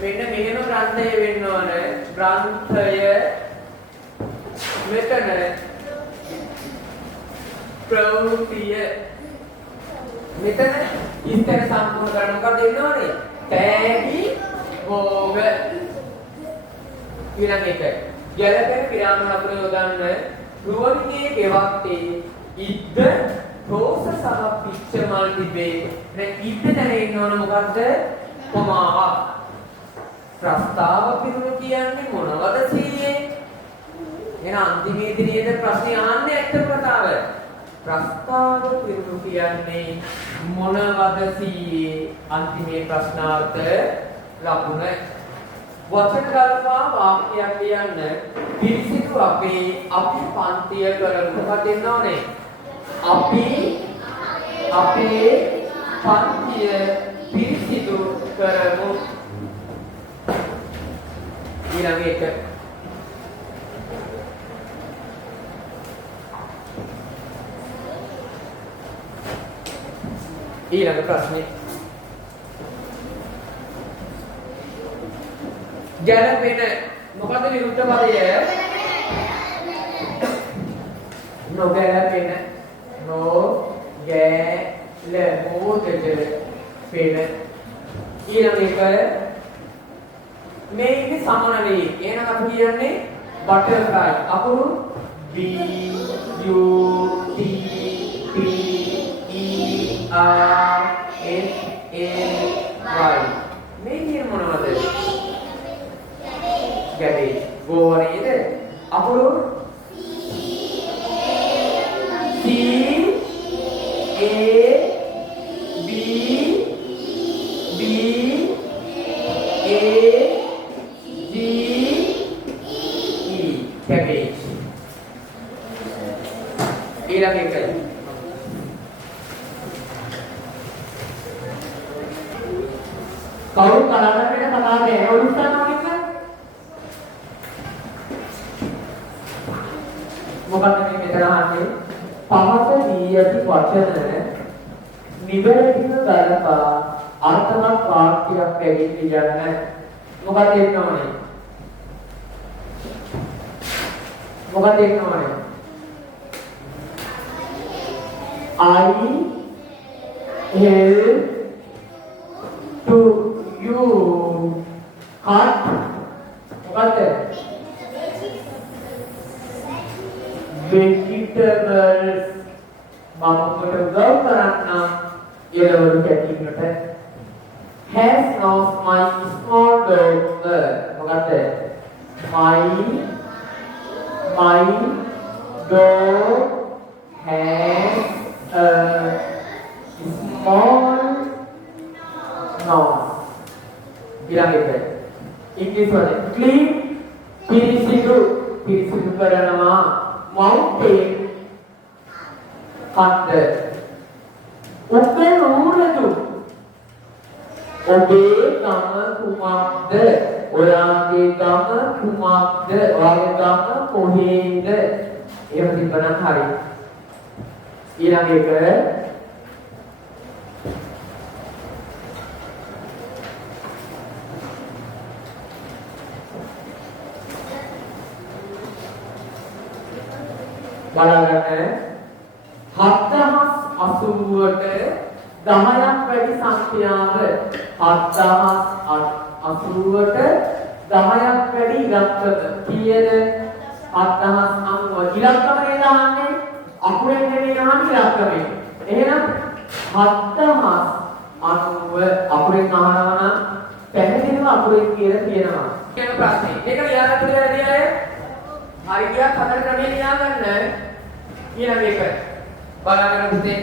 මෙන්න මෙහෙම ග්‍රන්ථය වෙන්න ඕන. ග්‍රන්ථය මෙතන ප්‍රවෘත්තිය. මෙතන ඉස්තර සම්පූර්ණ කරන මොකක්ද වෙන්න ඕනේ? තෑගි භෝග. ඊළඟ එක ගැළපෙන ක්‍රියාම ලකුණු යොදන්න. රුවන්ගේ ගෙවත්තේ ඉද්ද රෝස සහ පිච්ච මල් තිබේ. දැන් ඉද්ද දැන ඉන්න ඕන මොකද්ද? කොමාවක්. ප්‍රස්තාව පිරුණු කියන්නේ මොනවද සීයේ? එහෙනම් අන්තිමේදී නේද ප්‍රශ්නේ අහන්නේ ඇත්ත කතාව. ප්‍රස්තාව පිරුණු කියන්නේ මොනවද සීයේ? අන්තිමේ ප්‍රශ්නාර්ථ ලකුණ. වචන ගල්පා වාක්‍යයක් ලියන්න. පිරිසිදු අපි පන්තිය කරමු. මොකක්ද දෙන්න ඕනේ? අපේ පන්තිය පිරිසිදු කරමු. ඊළඟ එක ඊළඟ ප්‍රශ්නේ. ගැළපෙන මොකද විරුද්ධ පදය? නොගැළපෙන. නොගැළපෙන. ඊළඟ එක මේකේ සමානයි. එහෙනම් අපි කියන්නේ butterfly. අකුරු B U T T E R S A Y. මේ කියන්නේ මොනවද? ගැටේ. ගෝවරේද? අකුරු C A B B A G E. Cabbage. ඊළඟ එකයි. කවුරු කලකට වෙන කතාවේ ඔලුස්සනවා කියන්නේ? මොකක්ද මේ මෙතන අහන්නේ? පහත දී ඇති වචන නිවැරදිව ගලපා අර්ථවත් වාක්‍යයක් ඇගෙන්න යන්න. මොකක්ද එන්න ඕනේ? මොකක්ද එන්න ඕනේ? I help to you cut මොකක්ද? vegetables මම ඔබට උදව් කරන්නම් එළවලු කැටින්නට. has knows my small dog මොකක්ද? my dog has a small nose. ඊළඟ එක ඉංග්‍රීසි වලින් clean පිරිසිදු කරනවා. mountain කන්ද. උපේ ඌරදු ඔබේ ගම කුමක්ද? ඔයාගේ ගම කුමක්ද? ඔයාගේ ගම කොහේද? එහෙම තිබ්බනම් හරි. ඊළඟ එක බලන්න 7080ට 10ක් වැඩි සංඛ්‍යාව 7080ට 10ක් වැඩි ඉලක්කම කීයද? 7090 ඉලක්කම නේද අහන්නේ? අකුරෙන් නෙමෙයි අහන්නේ ඉලක්කමෙන්. එහෙනම් 7090 අකුරෙන් අහනවා නම් පැහැදිලිව අකුරෙන් කියලා කියනවා. කියන ප්‍රශ්නේ. මේක ලියාගන්න බැරි අය හරි ගියා හතර ක්‍රමයේ ලියාගන්න. ඊළඟ එක බලන්න පුතේ.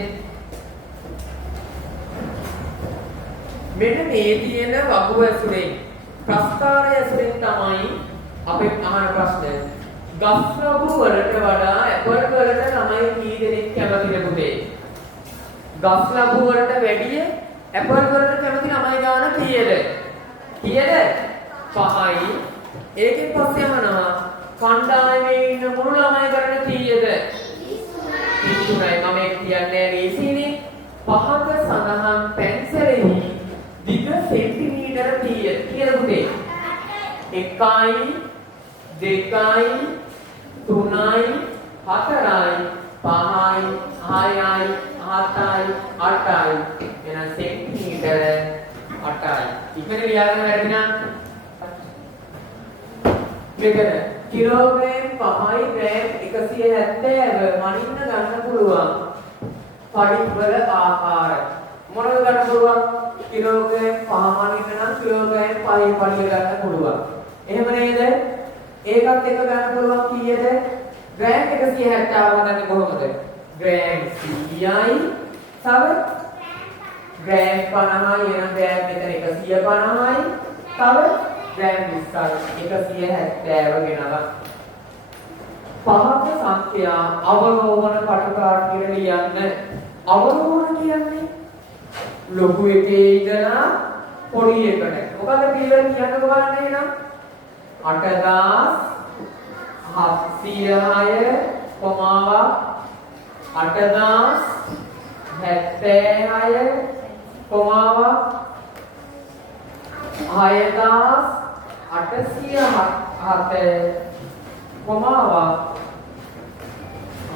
මෙන්න මේ තියෙන වගු ඇසුරෙන් ප්‍රස්ථාරය ඇසුරෙන් තමයි අපේ අහන ප්‍රශ්නේ. ගස් ලැබු වලට වඩා ඇපල් වලට ළමයි කී දෙනෙක් කැමතිද පුතේ? ගස් ලැබු වලට වැඩිය ඇපල් වලට කැමති ළමයි ගාන කීයද? 5යි. ඒකෙන් පස්සේ අහනවා කණ්ඩායමේ ඉන්න මුළු ළමයි ගණන කීයද? 33යි. මම කියන්නේ ලේසිනේ. පහත සඳහන් පැන්සලෙහි දිග සෙන්ටිමීටර කීයද කියලා පුතේ? 1යි 2යි 3යි 4යි 5යි 6යි 7යි 8යි. එහෙනම් සෙන්ටිමීටර 8යි. ඉතින් ලියාගන්න වැරදි නම් මෙතන කිලෝග්‍රෑම් 5යි ග්‍රෑම් 170 මනින්න ගන්න පුළුවන්. පරිවල ආකාර මොනවද ගන්න පුළුවන්? කිලෝග්‍රෑම් 5 මනින්න නම් කිලෝග්‍රෑම් 5 පරිවල ගන්න පුළුවන්. එහෙම නේද? ඒකත් එක ගන්න පුළුවන් කීයද? ග්‍රෑම් 170 හදන්නේ කොහොමද? ග්‍රෑම් 100යි තව ග්‍රෑම් 50යි. එහෙනම් ග්‍රෑම් මෙතන 150යි තව ග්‍රෑම් 20යි 170 ගෙනවා. පහක සංඛ්‍යා අවරෝහණ පටුකාට කියලා ලියන්න. අවරෝහණ කියන්නේ ලොකු එකේ ඉඳලා පොඩි එකට. මොකද කියලා කියන්නකො බලන්න එහෙනම් 8706 කොමාවක් 8706 76 කොමාවක් 6807 කොමාවක්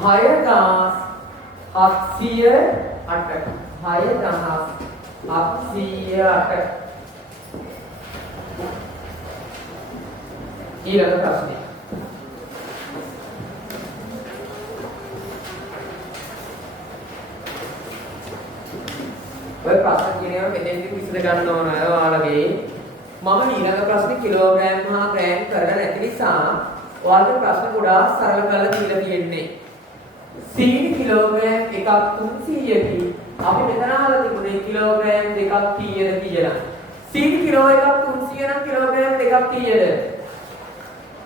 6708 6708 ඊළඟ ප්‍රශ්නය ඔය ප්‍රශ්න කියනවා මෙතෙන්දි විසඳ ගන්න ඕන අය ඔයාලගේ මම ඊළඟ ප්‍රශ්නේ කිලෝග්‍රෑම් හා ග්‍රෑම් කරලා නැති නිසා ඔයාලගේ ප්‍රශ්න ගොඩාක් සරල කරලා දීලා තියෙන්නේ සීනි කිලෝග්‍රෑම් එකක් 300කි අපි මෙතන අහලා තිබුණේ කිලෝග්‍රෑම් දෙකක් කීයද කියලා සීනි කිලෝ එකක් 300 නම් කිලෝග්‍රෑම් දෙකක් කීයද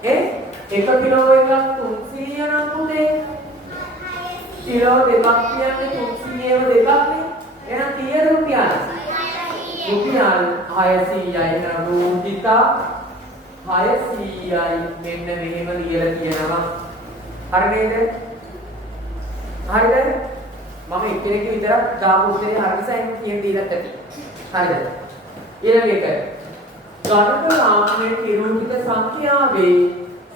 1 කිලෝ එකක් 300 නම් උනේ කිලෝ දෙකක් කියන්නේ 300ව දෙකක්නේ එහෙනම් කීයද රුපියල් 600යි එහෙනම් රූපිතා 600යි මෙන්න මෙහෙම ලියලා තියෙනවා හරි නේද හරිද මම එක්කෙනෙක් විතරක් දාපු උත්තරේ හරි නිසා එහෙම කියන දීලා ඇති හරිද ඊළඟ එක ගණක නාමයේ නිරූපිත සංඛ්‍යාවේ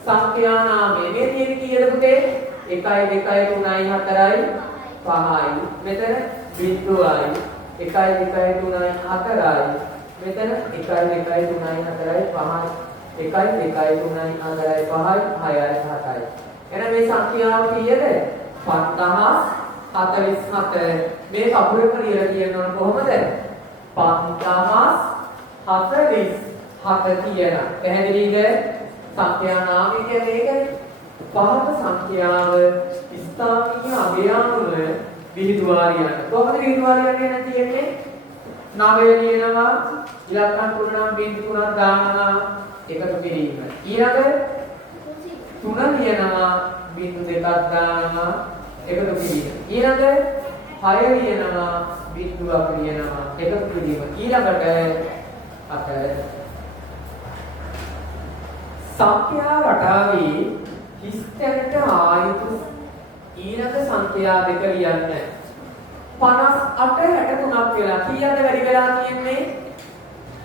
සංඛ්‍යා නාමයේ මේ තියෙන කීයද පුතේ 1 2 3 4යි 5යි මෙතන බිඳුවයි 1 2 3 4යි මෙතන 1 2 3 4යි 5යි 1 2 3 4යි 5යි 6යි 7යි එහෙනම් මේ සංඛ්‍යාව කීයද 5047 මේ කපුරේම ලියලා කියනවා කොහොමද 5047 කියලා පැහැදිලිද සංඛ්‍යා නාමය කියන්නේ ඒකනේ පහත සංඛ්‍යාව ස්ථානික අභයානුව විහිදුවාරියන්න කොහොමද විහිදුවාරියන්නේ නැති කියන්නේ 9 ලියනවා ඉලක්කම් තුනක් බිංදු තුනක් දානවා එකතු කිරීම ඊළඟ 3 ලියනවා බිංදු දෙකක් දානවා එකතු කිරීම ඊළඟ 6 ලියනවා බිංදුවක් ලියනවා එකතු කිරීම ඊළඟට 8 සංඛ්‍යා රටාවේ හිස්තැනට ආයුතු ඊළඟ සංඛ්‍යා දෙක ලියන්න 58 63ක් වෙලා කීයද වැඩි වෙලා තියෙන්නේ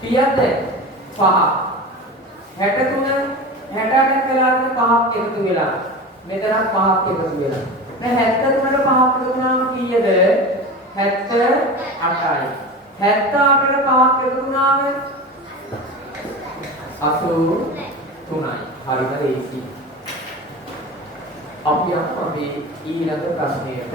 කීයද 5 63 68ක් වෙලා තියෙන 5ක් එකතු වෙලා මෙතන 5ක් එකතු වෙලා දැන් 73ට 5ක් එකතු වුණාම කීයද 78යි 78ට 5ක් එකතු වුණාම 83යි හරිද ඒසි අපි යමු අපි ඊළඟ ප්‍රශ්නයට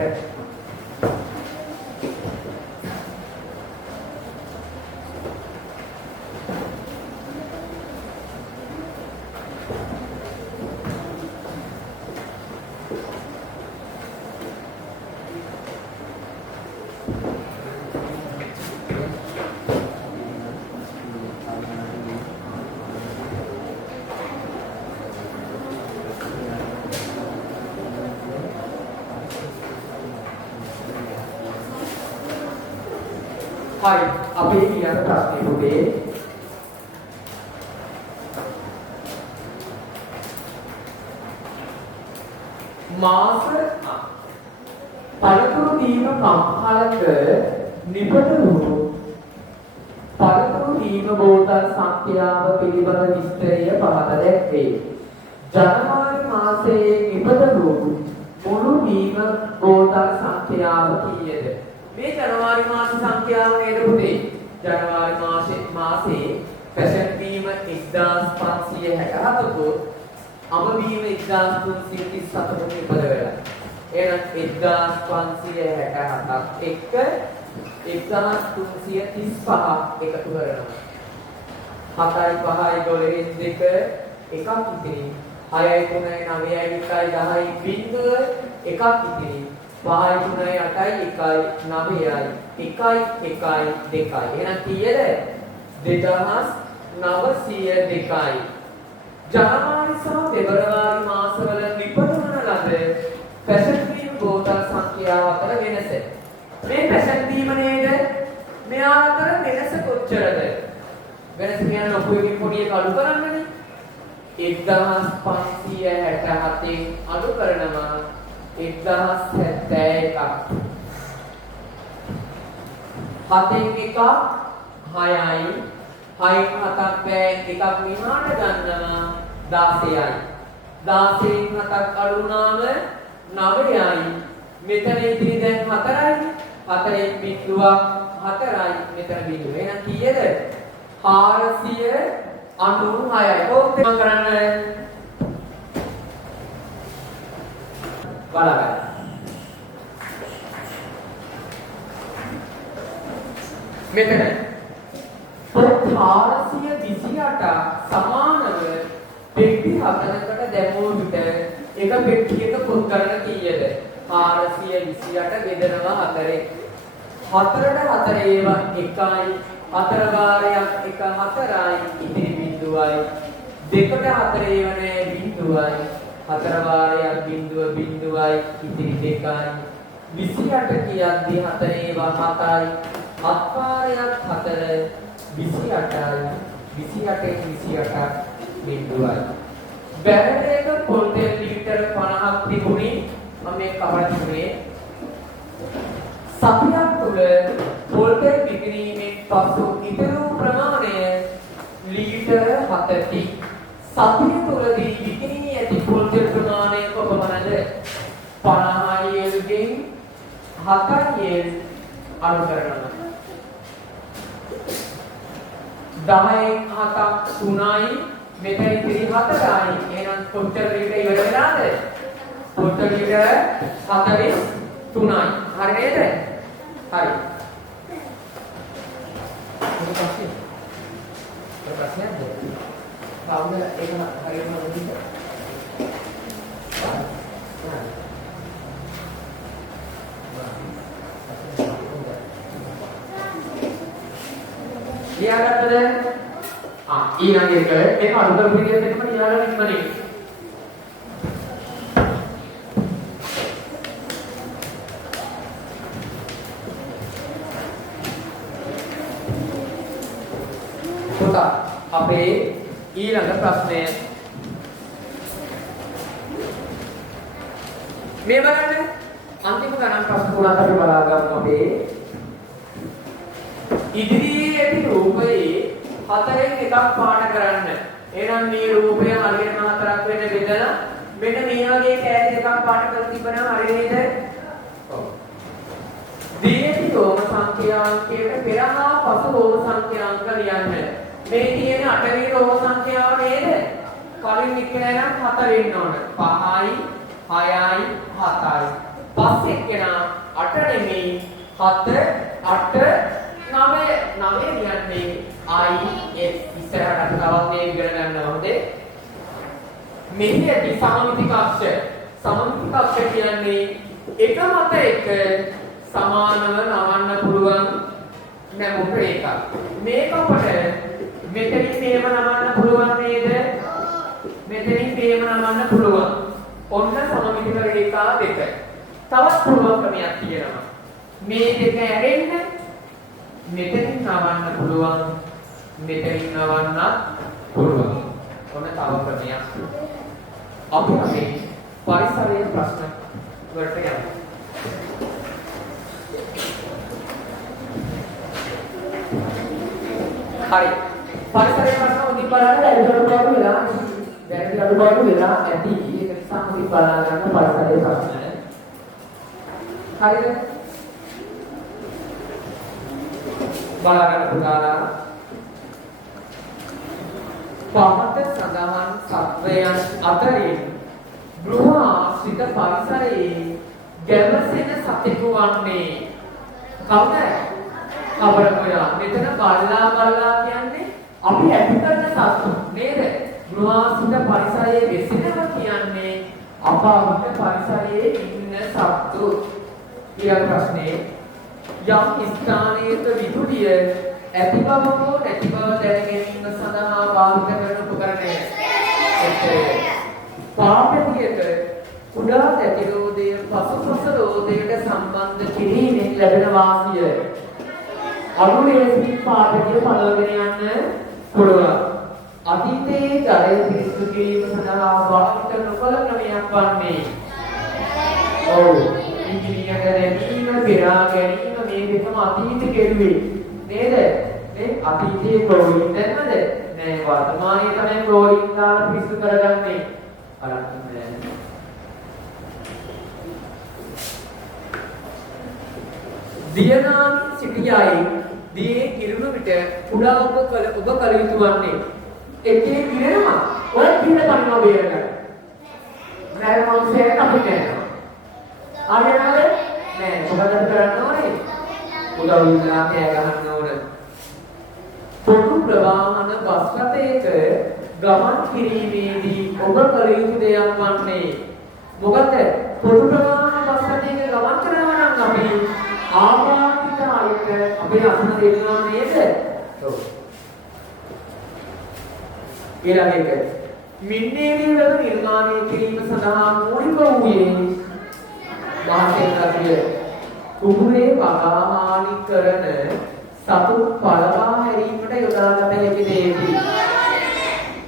Hai, apa ini yang terakhir bude? Masa පළතුරු දීම කම්හලක නිපදවුණු පළතුරු දීම බෝතල් සංඛ්‍යාව පිළිබඳ විස්තරය පහත දැක්වේ. ජනවාරි මාසයේ නිපදවුණු මුළු දීම බෝතල් සංඛ්‍යාව කීයද? මේ ජනවාරි මාස සංඛ්‍යාව නේද පුතේ? ජනවාරි මාසේ පැෂන් දීම 1567ක අම දීම 1337ක නිපද වෙලා. එහෙනම් 1567ක් එක්ක 1335ක් එකතු කරනවා. 7යි 5යි 12න් 2 එකක් ඉතිරි. 6යි 3යි 9යි 10යි බිංදුව එකක් ඉතිරි. 5යි 3යි 8යි 1යි 9යි 1යි 1යි 2යි. එහෙනම් කීයද? 2902යි. ජනවාරි සහ පෙබරවාරි මාසවල නිපදවන ලද පැෂන් දීම බෝතල් සංඛ්‍යාව අතර වෙනස. මේ පැෂන් දීම නේද? මෙයා අතර වෙනස කොච්චරද? වෙනස කියන්නේ ලොකු එකකින් පොඩි එක අඩු කරන්නනේ. 1567න් අඩු කරනවා 1071ක්. 7න් එකක් 6යි. 6න් 7ක් බෑ එකක් විනාඩ ගන්නවා 16යි. 16න් 7ක් අඩු වුණාම 9යි. මෙතන ඉතිරි දැන් 4යි. 4න් බිඳුවක් 4යි. මෙතන බිඳුව. එහෙනම් කීයද? 496යි. කොහොමද මම කරන්නේ? බලන්න. මෙතන 428 සමානව පෙට්ටි 4කට දැමුව විට එක පෙට්ටියක පොත් කරන කීයද? 428 බෙදනවා 4ෙන්. 4ට 4 ඒවා 1යි. 4 වාරයක් 1 4යි. ඉතිරි බිඳුවයි. 2ට 4 ඒවා නෑ බිඳුවයි. 4 වාරයක් බිඳුව බිඳුවයි. ඉතිරි 2යි. 28 කියද්දී 4 ඒවා 7යි. 7 වාරයක් 4 28යි. 28න් 28ක් බිඳුවයි. බැරල් එක පොල් තෙල් ලීටර 50ක් තිබුණේ මම මේ කවදිනේ සතියක් තුල පොල් තෙල් විකිණීමෙන් පසු ඉතුරු ප්‍රමාණය ලීටර 7කි. සතිය තුලදී විකිණී ඇති පොල් තෙල් ප්‍රමාණය කොපමණද? 50 යෙන් 7 යෙන් අඩු කරනවා. 10න් 7ක් 3යි. මෙතන ඉතිරි 4යි. එහෙනම් කොච්චර ලීටර ඉවර වෙලාද? කොච්චර ලීටර 43යි. හරි නේද? හරි. ප්‍රශ්නයක් නෑ. කවුද ඒක හරියටම මොකද? ලියාගත්තද? ඊළඟ එක මේක අනුකර විදියට එකම ලියාගන්න ඉක්මනින්. පුතා අපේ ඊළඟ ප්‍රශ්නය මේ බලන්න අන්තිම ගණන් ප්‍රශ්න තුනක් අපි බලා ගමු. අපේ ඉදිරියේ ඇති රූපයේ 4න් එකක් පාට කරන්න. එහෙනම් මේ රූපය හරියටම 4ක් වෙන්න බෙදලා මෙන්න මේ වගේ කෑලි දෙකක් පාට කරලා තිබ්බනම් හරිය නේද? ඔව්. දීයටි රෝම සංඛ්‍යාංකයට පෙර හා පසු රෝම සංඛ්‍යාංක ලියන්න. මේ තියෙන 8 වෙනි රෝම සංඛ්‍යාව නේද? කලින් එක්කෙනා නම් 4 වෙන්න ඕන. 5යි 6යි 7යි. පස්සේ එක්කෙනා 8 නෙමෙයි 7 8 9 කියන්නේ I S ඉස්සරහට අපි තවත් මේ ඉගෙන ගන්නවා හොඳේ. මෙහි ඇති සමමිතික අක්ෂර. සමමිතික අක්ෂර කියන්නේ එක මත එක සමානව නවන්න පුළුවන් නැමුත් රේඛ. මේක අපට මෙතනින් මේව නවන්න පුළුවන් නේද? මෙතනින් මේව නවන්න පුළුවන්. ඔන්න සමමිතික රේඛා දෙක. තවත් පුළුවන් ක්‍රමයක් තියෙනවා. මේ දෙක ඇරෙන්න මෙතනින් නවන්න පුළුවන්. මෙතනින් නවන්නත් පුළුවන්. ඔන්න තව ක්‍රමයක්. අපි මේ පරිසරයේ ප්‍රශ්න වලට යමු. හරි. පරිසරයේ ප්‍රශ්න උදි බලන්න අඩුපාඩු වෙලා දැන් අඩුපාඩු වෙලා ඇති. ඒක නිසා උදි බලා ගන්න පරිසරයේ ප්‍රශ්න. හරිද? බලා ගන්න පුතාලා පහත සඳහන් සත්වයන් අතරින් ගෘහ ආශ්‍රිත පරිසරයේ ගැවසෙන සතෙකු වන්නේ කවුද? කවරකෝයා. මෙතන බල්ලා කියන්නේ අපි ඇති කරන සත්තු නේද? ගෘහ ආශ්‍රිත පරිසරයේ වෙසෙනවා කියන්නේ අපාගත පරිසරයේ ඉන්න සත්තු. ඊළඟ ප්‍රශ්නේ යම් ස්ථානයක විදුලිය ඇති බව හෝ නැති බව දැන ගැනීම සඳහා භාවිත කරන උපකරණය. පාපතියක කුඩා දැකිරෝධය පසුපස රෝධයට සම්බන්ධ කිරීමෙන් ලැබෙන වාසිය. අනුලේඛිත පාපතිය පළවගෙන යන්න පුළුවන්. අතීතයේ ජලය පිරිසිදු කිරීම සඳහා භාවිත නොකළ ක්‍රමයක් වන්නේ. ඔව්. ඉංග්‍රීසියට දැනීම, පෙරා ගැනීම මේ දෙකම අතීත කෙරුවේ. නේද? මේ අතීතයේ ක්ලෝරින් දැන්නද? නෑ වර්තමානයේ තමයි ක්ලෝරින් දාලා පිස්සු කරගන්නේ. බලන්න. දියනාමි සිටියයි දියේ කිරුණු විට කුඩා ඔබ කල යුතු වන්නේ එකේ කිරෙනවා ඔය කිර කනවා බේරගන්න නෑ මොන්සේ අපිට ආයෙත් නෑ මොකද කරන්න ඕනේ උදව් ඉඳලා කෑ ගහන්න ඕන පොදු ප්‍රවාහන බස් රථයක ගමන් කිරීමේදී ඔබ කල යුතු දෙයක් වන්නේ මොකද පොදු ප්‍රවාහන බස් රථයක ගමන් කරනවා නම් අපි ආපාතිත අයට අපේ අසන දෙන්නවා නේද? ඔව්. ඊළඟට මින්නේරිය වල නිර්මාණය කිරීම සඳහා මූලික වූයේ මහසෙන්ගතිය කුඹුරේ වගාහානි කරන සතු පළවා හැරීමට යොදාගත හැකි දෙයකි.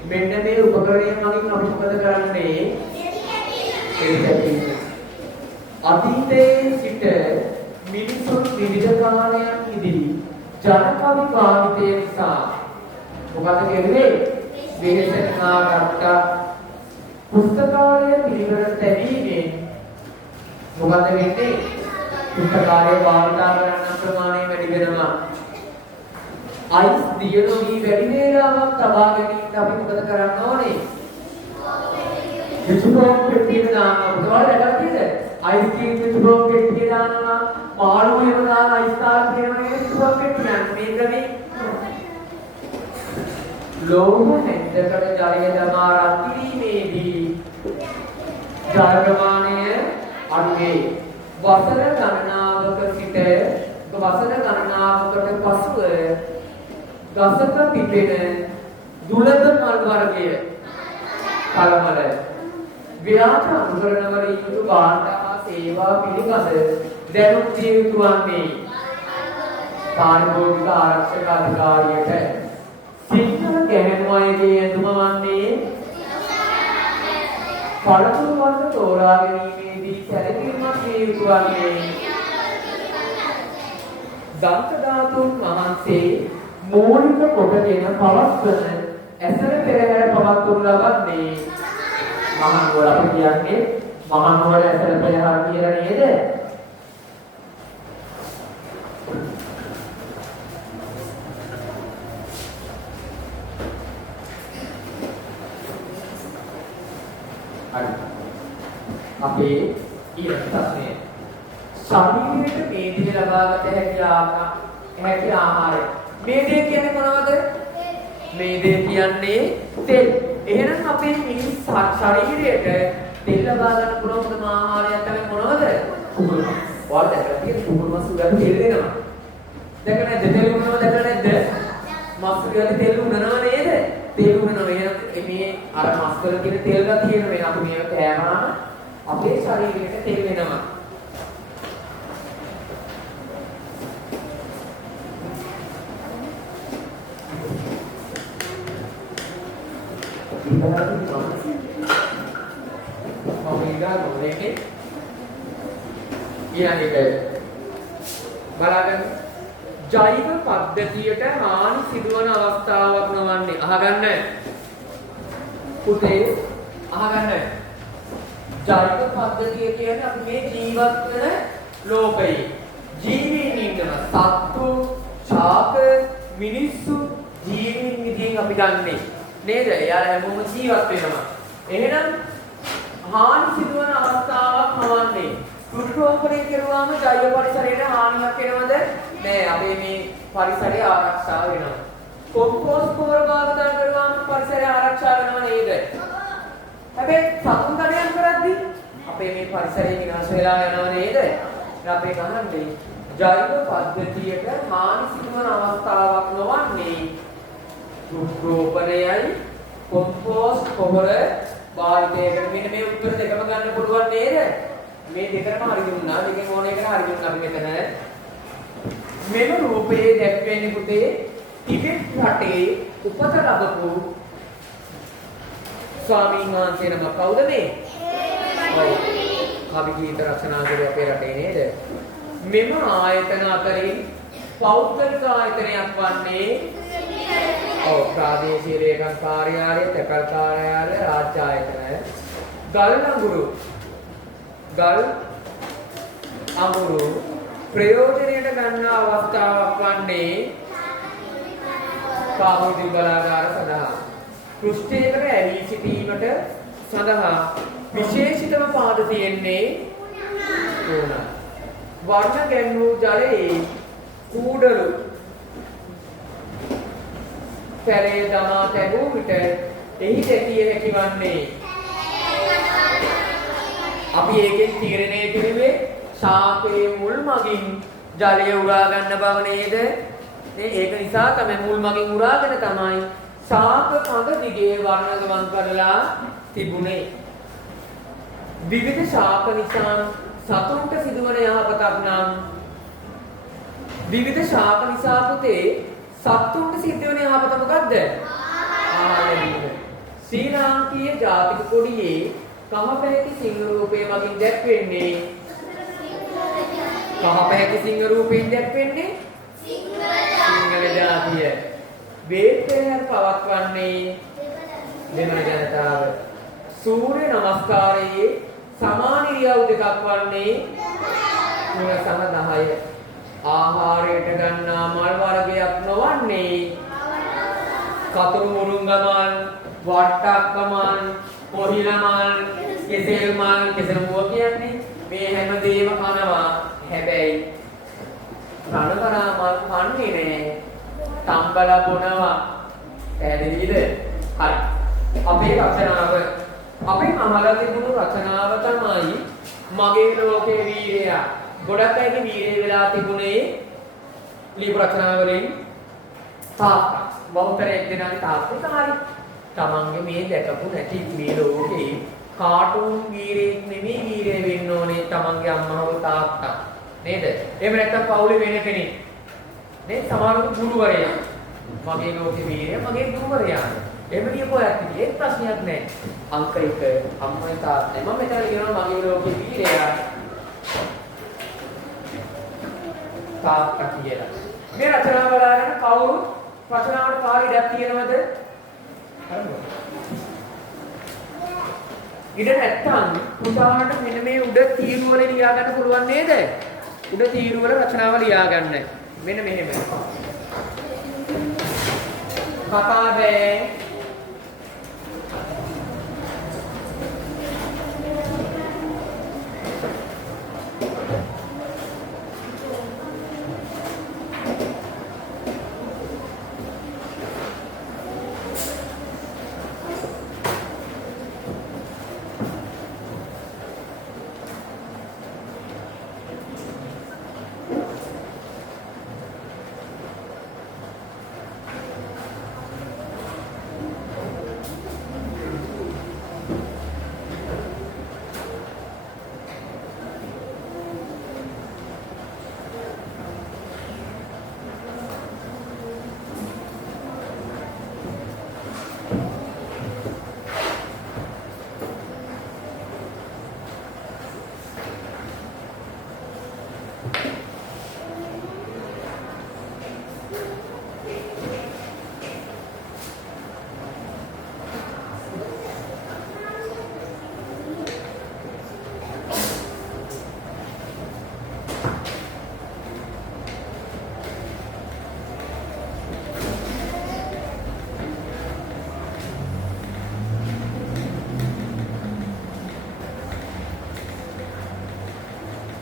මෙන්න මේ උපකරණය මගින් අපි මොකද කරන්නේ? අතීතයේ සිට මිනිසුන් විවිධ කාලයන් ඉදිරි ජනකවි භාවිතය නිසා මොකද කියන්නේ වෙනසනාගත පුස්තකාලය පිළිවෙලට තැබීමෙන් මොකද වෙන්නේ පුස්තකාලය භාවිත කරන ප්‍රමාණය වැඩි වෙනවා අයිස් දියනෝගී වැඩි වේලාවක් තබා ගැනීමට අපි මොකද කරන්න ඕනේ විසුබෝම් පෙට්ටියට දානවා උදවල් දැකලා තියෙද අයිස් ක්‍රීම් විසුබෝම් පෙට්ටියට දානවා මාළු වේම දාන අයිස් කාර් කියනවා විසුබෝම් පෙට්ටිය මේ ක්‍රමේ ලෝහ හැන්දකට ජලය දමා රත් කිරීමේදී ජල ප්‍රමාණය අඩුවේ වසර ගණනාවක සිට වසර ගණනාවකට පසුව ගසක පිපෙන දුලද මල් වර්ගය කලමල ව්‍යාජ අනුකරණවල යුතු වාර්තා සේවා පිළිබඳ දැනුම් දිය යුතු වන්නේ පාරිභෝගික ආරක්ෂක අධිකාරියට සිංහල ගැහැණු අයගේ ඇඳුම වන්නේ පළතුරු වර්ග තෝරා ගැනීමේදී සැලකිලිමත් විය යුතු වන්නේ දන්ත ධාතුන් වහන්සේ මූලික කොටගෙන පවස්වන ඇසල පෙරහැර පවත්වනු ලබන්නේ මහනුවර අපි කියන්නේ මහනුවර ඇසල පෙරහැර කියලා නේද? හරි. අපේ ඊළඟ ප්‍රශ්නය. ශරීරයට මේදී ලබාගත හැකි ආහාරය. මේදී කියන්නේ මොනවද? මේදී කියන්නේ තෙල්. එහෙනම් අපේ මිනිස් ශරීරයට තෙල් ලබා ගන්න පුළුවන් ආහාරයක් තමයි මොනවද? කුකුල් මස්. ඔයාලා දැකලා තියෙන කුකුල් මස් උගල තෙල් දෙනවා. දැකලා නැද්ද? තෙල් උනනව දැකලා නැද්ද? මස් උගල තෙල් උනනව නේද? තෙල් උනනව එහෙනම් මේ අර මස් වල තියෙන තෙල් ගතිය වෙන අපි මේක කෑමම අපේ ශරීරයට තෙල් වෙනවා. බලන්න ජෛව පද්ධතියට හානි සිදුවන අවස්ථාවක් නොවන්නේ අහගන්න පුතේ අහගන්න ජෛව පද්ධතිය කියන්නේ අපි මේ ජීවත් වෙන ලෝකයේ ජීවීන් ඉන්නවා සත්තු ඡාක මිනිස්සු ජීවීන් විදිහින් අපි ගන්නෙ නේද? එයාලා හැමෝම ජීවත් වෙනවා. එහෙනම් හානි සිදුවන අවස්ථාවක් නොවන්නේ. කුරුටෝපරේ කරුවාම ජෛව පරිසරයට හානියක් වෙනවද? නෑ. අපේ මේ පරිසරය ආරක්ෂා වෙනවා. කොම්පෝස්ට් පොහොර භාවිත කරුවාම පරිසරය ආරක්ෂා වෙනව නේද? හැබැයි සතුන් කඩයන් කරද්දී අපේ මේ පරිසරය විනාශ වෙලා යනව නේද? අපේ කහන්නේ ජෛව පද්ධතියට හානි සිදුවන අවස්ථාවක් නොවන්නේ රුක්‍රෝපණයයි කොම්පෝස්ට් පොහොර භාවිතයකට මෙන්න මේ උත්තර දෙකම ගන්න පුළුවන් නේද? මේ දෙකම හරි දුන්නා. දෙකෙන් ඕන එකට හරි දුන්නා අපි මෙතන. මෙම රූපයේ දැක්වෙන්නේ පුතේ ටිබෙට් රටේ උපත ලැබපු ස්වාමීන් වහන්සේ නම කවුද මේ? කවි ගීත රචනා කරේ අපේ රටේ නේද? මෙම ආයතන අතරින් පෞද්ගලික ආයතනයක් වන්නේ ප්‍රාදේශීය ලේකම් කාර්යාලය, තැපැල් කාර්යාලය, රාජ්‍ය ආයතන. ගල් අඟුරු ප්‍රයෝජනයට ගන්න අවස්ථාවක් වන්නේ කාමෝදිල් බලාගාර සඳහා. පෘෂ්ඨයකට ඇලී සිටීමට සඳහා විශේෂිතව පාද තියෙන්නේ උණ. වර්ණ ගැන්වූ ජලයේ කූඩලු පැලේ දමා තැබූ විට එහි දැකිය හැකි වන්නේ අපි ඒකෙන් තීරණය කෙරුවේ ශාකයේ මුල් මගින් ජලය උරා ගන්න බව නේද? ඒක නිසා තමයි මුල් මගින් උරාගෙන තමයි ශාක කඳ දිගේ වර්ණගමන් කරලා තිබුණේ. විවිධ ශාක නිසා සතුන්ට සිදුවන යහපතක් නම් විවිධ ශාක නිසා පුතේ සතුන්ට සිද්ධ වෙන යහපත මොකද්ද? ආහාරය. ශ්‍රී ලාංකීය ජාතික කොඩියේ කහ පැහැති සිංහ රූපයේ මගින් දැක්වෙන්නේ සිංහල ජාතිය. වේදපෙරහැර පවත්වන්නේ දෙමළ ජනතාව. සූර්ය නමස්කාරයේ සමාන ඉරියව් දෙකක් වන්නේ 3 සහ 10. ආහාරයට ගන්නා මල් වර්ගයක් නොවන්නේ කතුරු මුරුංග මල්, වට්ටක්ක මල්, කොහිල මල්, කෙසෙල් මල්, කෙසෙල් මුව කියන්නේ මේ හැමදේම කනවා. හැබැයි රණකරා මල් කන්නේ නෑ. තම්බලා බොනවා. පැහැදිලිද? හරි. අපේ රචනාව අපේ අහලා තිබුණු රචනාව තමයි මගේ ලෝකේ වීරයා. ගොඩක් අයගේ වීරය වෙලා තිබුණේ ලියපු රචනා වලින් තාත්තා. බෞද්ධයෙක් දෙනාගේ තාත්තා තමයි. තමන්ගේ මේ දැකපු නැති මේ ලෝකේ කාටුන් වීරයෙක් නෙමෙයි වීරය වෙන්න ඕනේ තමන්ගේ අම්මා හෝ තාත්තා. නේද? එහෙම නැත්නම් පවුලේ වෙන කෙනෙක්. නේ සමහරවිට ගුරුවරයා. මගේ ලෝකේ වීරය මගේ ගුරුවරයා. එහෙම කියපුවාත් ඒක ප්‍රශ්නයක් නෑ. අංක 1 අම්මයි තාත්තයි. මම මෙතන කියනවා මගේ ලෝකේ වීරයා තාත්තා කියලා. මේ රචනාව බලන්න කවුරු රචනාවට කාලේ ඉඩක් තියෙනවද? ඉඩ නැත්තම් පුතාට මෙන්න මේ උඩ තීරු වල ලියා ගන්න පුළුවන් නේද? උඩ තීරු වල රචනාව ලියා ගන්න. මෙන්න මෙහෙම. කතාවේ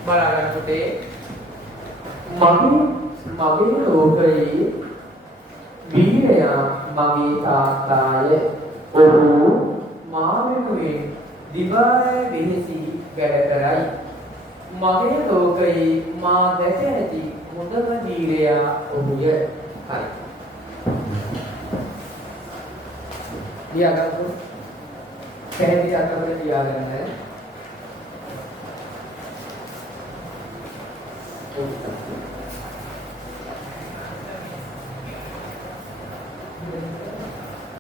බලාගන්න පුතේ මගේ ලෝකයේ වීරයා මගේ තාත්තාය. ඔහු මා වෙනුවෙන් දිවාරය වෙහෙසි වැඩ කරයි. මගේ ලෝකයේ මා දැක ඇති හොඳම වීරයා ඔහුය. හරි. ලියාගන්නකො. පැහැදිලි අර්ථවල ලියාගන්න. Thank you.